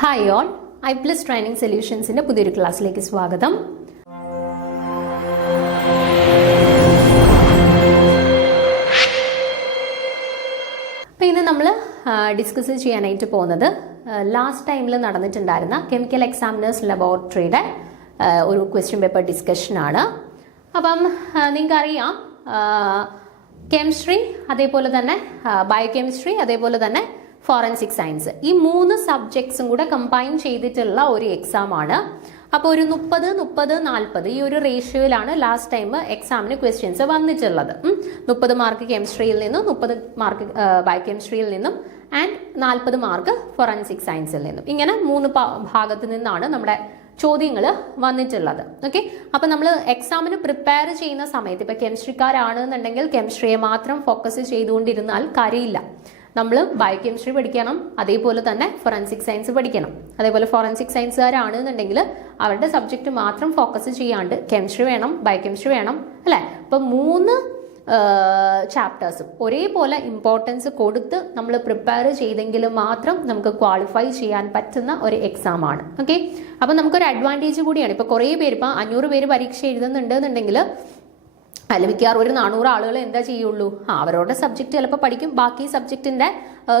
Hi all, I plus training സൊല്യൂഷൻസിൻ്റെ പുതിയൊരു ക്ലാസ്സിലേക്ക് സ്വാഗതം. അപ്പോൾ ഇന്ന് നമ്മൾ ഡിസ്കസ് ചെയ്യാനായിട്ട് പോകുന്നത് ലാസ്റ്റ് ടൈമിൽ നടന്നിട്ടുണ്ടായിരുന്ന കെമിക്കൽ എക്സാമിനേഴ്സ് ലബോറട്ടറിയുടെ ഒരു ക്വസ്റ്റ്യൻ പേപ്പർ ഡിസ്കഷനാണ്. അപ്പം നിങ്ങൾക്കറിയാം, കെമിസ്ട്രി, അതേപോലെ തന്നെ ബയോകെമിസ്ട്രി, അതേപോലെ തന്നെ ഫോറൻസിക് സയൻസ്, ഈ മൂന്ന് സബ്ജക്ട്സും കൂടെ കമ്പൈൻ ചെയ്തിട്ടുള്ള ഒരു എക്സാം ആണ്. അപ്പോൾ ഒരു 30-40 ഈ ഒരു റേഷ്യോയിലാണ് ലാസ്റ്റ് ടൈം എക്സാമിന് ക്വസ്റ്റ്യൻസ് വന്നിട്ടുള്ളത്. 30 മാർക്ക് കെമിസ്ട്രിയിൽ നിന്നും, 30 മാർക്ക് ബയോകെമിസ്ട്രിയിൽ നിന്നും ആൻഡ് 40 മാർക്ക് ഫോറൻസിക് സയൻസിൽ നിന്നും. ഇങ്ങനെ 3 ഭാഗത്ത് നിന്നാണ് നമ്മുടെ ചോദ്യങ്ങൾ വന്നിട്ടുള്ളത്. ഓക്കെ, അപ്പം നമ്മൾ എക്സാമിന് പ്രിപ്പയർ ചെയ്യുന്ന സമയത്ത് ഇപ്പോൾ കെമിസ്ട്രിക്കാരാണെന്നുണ്ടെങ്കിൽ കെമിസ്ട്രിയെ മാത്രം ഫോക്കസ് ചെയ്തുകൊണ്ടിരുന്നാൽ കാര്യമില്ല. നമ്മൾ ബയോകെമിസ്ട്രി പഠിക്കണം, അതേപോലെ തന്നെ ഫോറൻസിക് സയൻസ് പഠിക്കണം. അതേപോലെ ഫോറൻസിക് സയൻസുകാരാണെന്നുണ്ടെങ്കിൽ അവരുടെ സബ്ജക്റ്റ് മാത്രം ഫോക്കസ് ചെയ്യാണ്ട് കെമിസ്ട്രി വേണം, ബയോകെമിസ്ട്രി വേണം, അല്ലേ? അപ്പം 3 ചാപ്റ്റേഴ്സും ഒരേപോലെ ഇമ്പോർട്ടൻസ് കൊടുത്ത് നമ്മൾ പ്രിപ്പയർ ചെയ്തെങ്കിൽ മാത്രം നമുക്ക് ക്വാളിഫൈ ചെയ്യാൻ പറ്റുന്ന ഒരു എക്സാം ആണ്. ഓക്കെ, അപ്പം നമുക്കൊരു അഡ്വാൻറ്റേജ് കൂടിയാണ്. ഇപ്പോൾ കുറേ പേര്, ഇപ്പോൾ 500 പേര് പരീക്ഷ എഴുതുന്നുണ്ടെന്നുണ്ടെങ്കിൽ അതിൽ മിക്കവാറും ഒരു 400 ആളുകൾ എന്താ ചെയ്യുള്ളൂ, അവരുടെ സബ്ജക്റ്റ് ചിലപ്പോൾ പഠിക്കും. ബാക്കി സബ്ജക്റ്റിൻ്റെ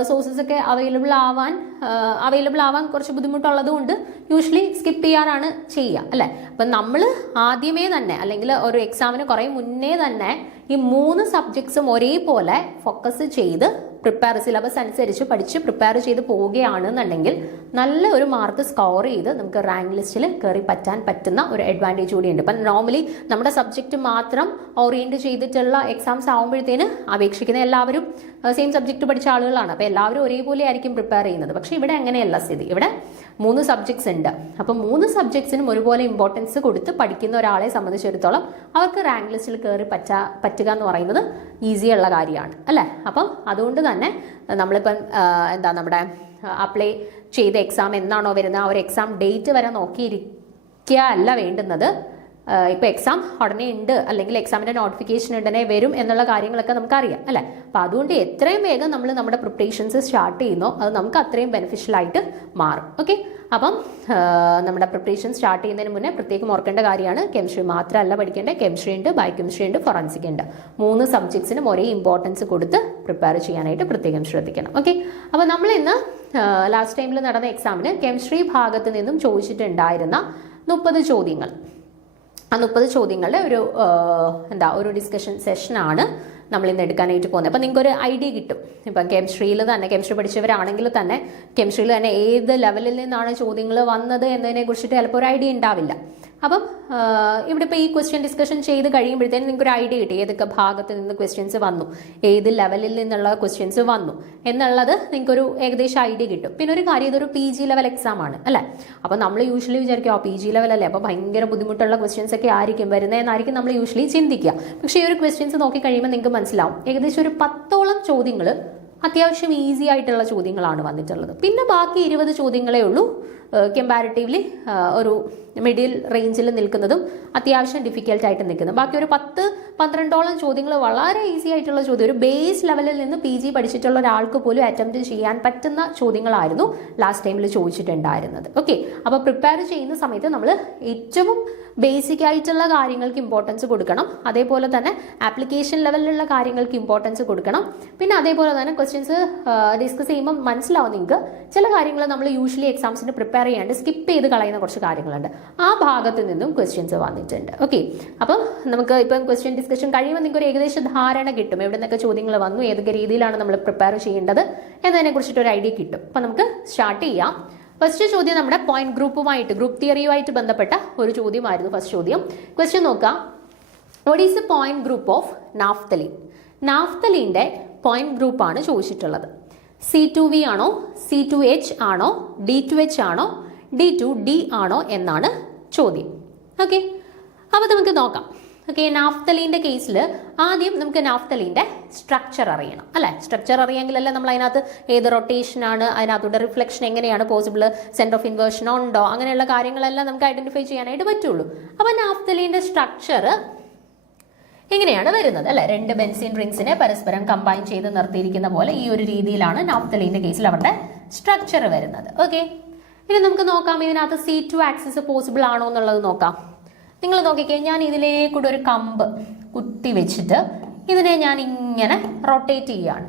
സോഴ്സസ് ഒക്കെ അവൈലബിൾ ആവാൻ കുറച്ച് ബുദ്ധിമുട്ടുള്ളത് കൊണ്ട് യൂഷ്വലി സ്കിപ്പ് ചെയ്യാറാണ് ചെയ്യുക, അല്ലേ? അപ്പം നമ്മൾ ആദ്യമേ തന്നെ, അല്ലെങ്കിൽ ഒരു എക്സാമിന് കുറേ മുന്നേ തന്നെ ഈ 3 സബ്ജക്ട്സും ഒരേപോലെ ഫോക്കസ് ചെയ്ത് സിലബസ് അനുസരിച്ച് പഠിച്ച് പ്രിപ്പയർ ചെയ്ത് പോവുകയാണെന്നുണ്ടെങ്കിൽ നല്ല ഒരു മാർക്ക് സ്കോർ ചെയ്ത് നമുക്ക് റാങ്ക് ലിസ്റ്റിൽ കയറി പറ്റുന്ന ഒരു അഡ്വാൻറ്റേജ് കൂടിയുണ്ട്. ഇപ്പം നോർമലി നമ്മുടെ സബ്ജക്റ്റ് മാത്രം ഓറിയൻറ്റ് ചെയ്തിട്ടുള്ള എക്സാംസ് ആകുമ്പോഴത്തേന് അപേക്ഷിക്കുന്ന എല്ലാവരും സെയിം സബ്ജക്റ്റ് പഠിച്ച ആളുകളാണ്. അപ്പോൾ എല്ലാവരും ഒരേപോലെ ആയിരിക്കും പ്രിപ്പയർ ചെയ്യുന്നത്. പക്ഷേ ഇവിടെ അങ്ങനെയല്ല സ്ഥിതി. ഇവിടെ 3 സബ്ജക്ട്സ് ഉണ്ട്. അപ്പം 3 സബ്ജക്ട്സിനും ഒരുപോലെ ഇമ്പോർട്ടൻസ് കൊടുത്ത് പഠിക്കുന്ന ഒരാളെ സംബന്ധിച്ചിടത്തോളം അവർക്ക് റാങ്ക് ലിസ്റ്റിൽ കയറി പറ്റുക എന്ന് പറയുന്നത് ഈസിയുള്ള കാര്യമാണ്, അല്ലേ? അപ്പം അതുകൊണ്ട് തന്നെ നമ്മളിപ്പം നമ്മുടെ അപ്ലൈ ചെയ്ത എക്സാം എന്നാണോ വരുന്നത്, ആ ഒരു എക്സാം ഡേറ്റ് വരെ നോക്കിയിരിക്കുക അല്ല വേണ്ടുന്നത്. ഇപ്പോൾ എക്സാം ഉടനെ ഉണ്ട്, അല്ലെങ്കിൽ എക്സാമിൻ്റെ നോട്ടിഫിക്കേഷൻ ഉടനെ വരും എന്നുള്ള കാര്യങ്ങളൊക്കെ നമുക്കറിയാം, അല്ലേ? അപ്പോൾ അതുകൊണ്ട് എത്രയും വേഗം നമ്മൾ നമ്മുടെ പ്രിപ്പറേഷൻസ് സ്റ്റാർട്ട് ചെയ്യുന്നോ അത് നമുക്ക് അത്രയും ബെനിഫിഷ്യലായിട്ട് മാറും. ഓക്കെ, അപ്പം നമ്മുടെ പ്രിപ്പറേഷൻ സ്റ്റാർട്ട് ചെയ്യുന്നതിന് മുന്നേ പ്രത്യേകം ഓർക്കേണ്ട കാര്യമാണ്, കെമിസ്ട്രി മാത്രമല്ല പഠിക്കേണ്ടത്. കെമിസ്ട്രി ഉണ്ട്, ബയോകെമിസ്ട്രി ഉണ്ട്, ഫോറൻസിക് ഉണ്ട്. 3 സബ്ജക്ട്സിനും ഒരേ ഇമ്പോർട്ടൻസ് കൊടുത്ത് പ്രിപ്പയർ ചെയ്യാനായിട്ട് പ്രത്യേകം ശ്രദ്ധിക്കണം. ഓക്കെ, അപ്പോൾ നമ്മൾ ഇന്ന് ലാസ്റ്റ് ടൈമിൽ നടന്ന എക്സാമിന് കെമിസ്ട്രി ഭാഗത്ത് നിന്നും ചോദിച്ചിട്ടുണ്ടായിരുന്ന 30 ചോദ്യങ്ങൾ, ആ 30 ചോദ്യങ്ങളുടെ ഒരു ഡിസ്കഷൻ സെഷനാണ് നമ്മൾ ഇന്ന് എടുക്കാനായിട്ട് പോകുന്നത്. അപ്പം നിങ്ങൾക്കൊരു ഐഡിയ കിട്ടും. ഇപ്പം കെമിസ്ട്രിയിൽ തന്നെ, കെമിസ്ട്രി പഠിച്ചവരാണെങ്കിൽ തന്നെ കെമിസ്ട്രിയിൽ തന്നെ ഏത് ലെവലിൽ നിന്നാണ് ചോദ്യങ്ങൾ വന്നത് എന്നതിനെ കുറിച്ചിട്ട് ചിലപ്പോൾ ഒരു ഐഡിയ ഉണ്ടാവില്ല. അപ്പം ഇവിടെ ഇപ്പോൾ ഈ ക്വസ്റ്റ്യൻ ഡിസ്കഷൻ ചെയ്ത് കഴിയുമ്പോഴത്തേനും നിങ്ങൾക്ക് ഒരു ഐഡിയ കിട്ടി ഏതൊക്കെ ഭാഗത്ത് നിന്ന് ക്വസ്റ്റ്യൻസ് വന്നു, ഏത് ലെവലിൽ നിന്നുള്ള ക്വസ്റ്റ്യൻസ് വന്നു എന്നുള്ളത് നിങ്ങൾക്കൊരു ഏകദേശം ഐഡിയ കിട്ടും. പിന്നെ ഒരു കാര്യം, ഇതൊരു PG ലെവൽ എക്സാം ആണ്, അല്ലേ? അപ്പോൾ നമ്മൾ യൂഷ്വലി വിചാരിക്കും PG ലെവലല്ലേ, അപ്പോൾ ഭയങ്കര ബുദ്ധിമുട്ടുള്ള ക്വസ്റ്റ്യൻസ് ഒക്കെ ആയിരിക്കും വരുന്നതെന്നായിരിക്കും നമ്മൾ യൂഷ്വലി ചിന്തിക്കുക. പക്ഷേ ഈ ഒരു ക്വസ്റ്റ്യൻസ് നോക്കി കഴിയുമ്പോൾ നിങ്ങൾക്ക് മനസ്സിലാവും ഏകദേശം ഒരു 10ഓളം ചോദ്യങ്ങൾ അത്യാവശ്യം ഈസി ആയിട്ടുള്ള ചോദ്യങ്ങളാണ് വന്നിട്ടുള്ളത്. പിന്നെ ബാക്കി 20 ചോദ്യങ്ങളേ ഉള്ളൂ കമ്പാരിറ്റീവ്ലി ഒരു മിഡിൽ റേഞ്ചിൽ നിൽക്കുന്നതും അത്യാവശ്യം ഡിഫിക്കൽട്ടായിട്ട് നിൽക്കുന്നത്. ബാക്കി ഒരു 10-12ഓളം ചോദ്യങ്ങൾ വളരെ ഈസി ആയിട്ടുള്ള ചോദ്യം, ഒരു ബേസ് ലെവലിൽ നിന്ന് PG പഠിച്ചിട്ടുള്ള ഒരാൾക്ക് പോലും അറ്റംപ്റ്റ് ചെയ്യാൻ പറ്റുന്ന ചോദ്യങ്ങളായിരുന്നു ലാസ്റ്റ് ടൈമിൽ ചോദിച്ചിട്ടുണ്ടായിരുന്നത്. ഓക്കെ, അപ്പോൾ പ്രിപ്പയർ ചെയ്യുന്ന സമയത്ത് നമ്മൾ ഏറ്റവും ബേസിക് ആയിട്ടുള്ള കാര്യങ്ങൾക്ക് ഇമ്പോർട്ടൻസ് കൊടുക്കണം. അതേപോലെ തന്നെ ആപ്ലിക്കേഷൻ ലെവലിലുള്ള കാര്യങ്ങൾക്ക് ഇമ്പോർട്ടൻസ് കൊടുക്കണം. പിന്നെ അതേപോലെ തന്നെ ക്വസ്റ്റ്യൻസ് ഡിസ്കസ് ചെയ്യുമ്പോൾ മനസ്സിലാവും നിങ്ങൾക്ക് ചില കാര്യങ്ങൾ നമ്മൾ യൂഷ്വലി എക്സാംസിന് പ്രിപ്പയർ ചെയ്യാണ്ട് സ്കിപ്പ് ചെയ്ത് കളയുന്ന കുറച്ച് കാര്യങ്ങളുണ്ട്. ആ ഭാഗത്ത് നിന്നും ക്വസ്റ്റ്യൻസ് വന്നിട്ടുണ്ട്. ഓക്കെ, അപ്പം നമുക്ക് ഇപ്പം ക്വസ്റ്റ്യൻ ഡിസ്കഷൻ കഴിയുമ്പോൾ നിങ്ങൾക്ക് ഒരു ഏകദേശം ധാരണ കിട്ടും എവിടെ നിന്നൊക്കെ ചോദ്യങ്ങൾ വന്നു, ഏതൊക്കെ രീതിയിലാണ് നമ്മൾ പ്രിപ്പയർ ചെയ്യേണ്ടത് എന്നതിനെ കുറിച്ചിട്ട് ഒരു ഐഡിയ കിട്ടും. അപ്പം നമുക്ക് സ്റ്റാർട്ട് ചെയ്യാം. ഫസ്റ്റ് ചോദ്യം നമ്മുടെ പോയിന്റ് ഗ്രൂപ്പ് തിയറിയുമായിട്ട് ബന്ധപ്പെട്ട ഒരു ചോദ്യമായിരുന്നു. ഫസ്റ്റ് ചോദ്യം ക്വസ്റ്റ്യൻ നോക്കാം. What is the point group of naphthalene? നാഫ്തലീൻ്റെ പോയിന്റ് ഗ്രൂപ്പാണ് ചോദിച്ചിട്ടുള്ളത്. C2V ആണോ, C2H ആണോ, D2H ആണോ, D2D ആണോ എന്നാണ് ചോദ്യം. ഓക്കെ, അപ്പോൾ നമുക്ക് നോക്കാം. ഓക്കെ, നാഫ്തലീൻ്റെ കേസിൽ ആദ്യം നമുക്ക് നാഫ്തലീൻ്റെ സ്ട്രക്ചർ അറിയണം, അല്ലേ? സ്ട്രക്ചർ അറിയാമെങ്കിലല്ലേ നമ്മൾ അതിനകത്ത് ഏത് റൊട്ടേഷനാണ്, അതിനകത്തൂടെ റിഫ്ലക്ഷൻ എങ്ങനെയാണ് പോസിബിൾ, സെൻറ്റർ ഓഫ് ഇൻവേർഷൻ ഉണ്ടോ, അങ്ങനെയുള്ള കാര്യങ്ങളെല്ലാം നമുക്ക് ഐഡൻറ്റിഫൈ ചെയ്യാനായിട്ട് പറ്റുള്ളൂ. അപ്പോൾ നാഫ്തലീൻ്റെ സ്ട്രക്ചർ ഇങ്ങനെയാണ് വരുന്നത്, അല്ലെ? 2 ബെൻസീൻ റിങ്സിനെ പരസ്പരം കമ്പൈൻ ചെയ്ത് നിർത്തിയിരിക്കുന്ന പോലെ ഈ ഒരു രീതിയിലാണ് നാഫ്തലീൻ്റെ കേസിൽ അവരുടെ സ്ട്രക്ചർ വരുന്നത്. ഓക്കെ, ഇനി നമുക്ക് നോക്കാം ഇതിനകത്ത് C2 ആക്സിസ് പോസിബിൾ ആണോ എന്നുള്ളത് നോക്കാം. നിങ്ങൾ നോക്കിക്കേ, ഞാൻ ഇതിലേക്കൂടെ ഒരു കമ്പ് കുത്തി വെച്ചിട്ട് ഇതിനെ ഞാൻ ഇങ്ങനെ റൊട്ടേറ്റ് ചെയ്യാണ്.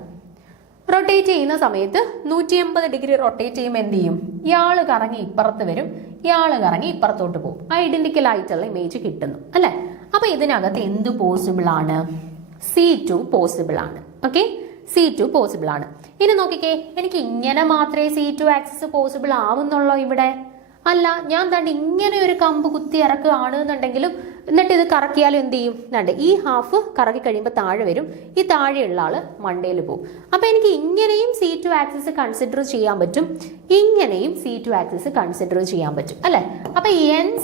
റൊട്ടേറ്റ് ചെയ്യുന്ന സമയത്ത് 180 ഡിഗ്രി റൊട്ടേറ്റ് ചെയ്യുമ്പോൾ എന്ത് ചെയ്യും? ഇയാൾ കറങ്ങി ഇപ്പുറത്ത് വരും, ഇയാൾ കറങ്ങി ഇപ്പുറത്തോട്ട് പോകും. ഐഡന്റിക്കൽ ആയിട്ടുള്ള ഇമേജ് കിട്ടുന്നു അല്ലെ. അപ്പൊ ഇതിനകത്ത് എന്ത് പോസിബിൾ ആണ്? C2 പോസിബിൾ ആണ്. ഓക്കെ, C2 പോസിബിൾ ആണ്. ഇനി നോക്കിക്കേ, എനിക്ക് ഇങ്ങനെ മാത്രമേ C2 ആക്സിസ് പോസിബിൾ ആവുന്നുള്ളൂ ഇവിടെ? അല്ല, ഞാൻ ദാണ്ട് ഇങ്ങനെ ഒരു കമ്പ് കുത്തി ഇറക്കുകയാണ് എന്നുണ്ടെങ്കിലും എന്നിട്ട് ഇത് കറക്കിയാലും എന്ത് ചെയ്യും? ദാണ്ട് ഈ ഹാഫ് കറക്കി കഴിയുമ്പോൾ താഴെ വരും, ഈ താഴെയുള്ള ആള് മണ്ടയിൽ പോകും. അപ്പൊ എനിക്ക് ഇങ്ങനെയും C2 ആക്സിസ് കൺസിഡർ ചെയ്യാൻ പറ്റും, ഇങ്ങനെയും C2 ആക്സിസ് കൺസിഡർ ചെയ്യാൻ പറ്റും അല്ലെ. അപ്പൊ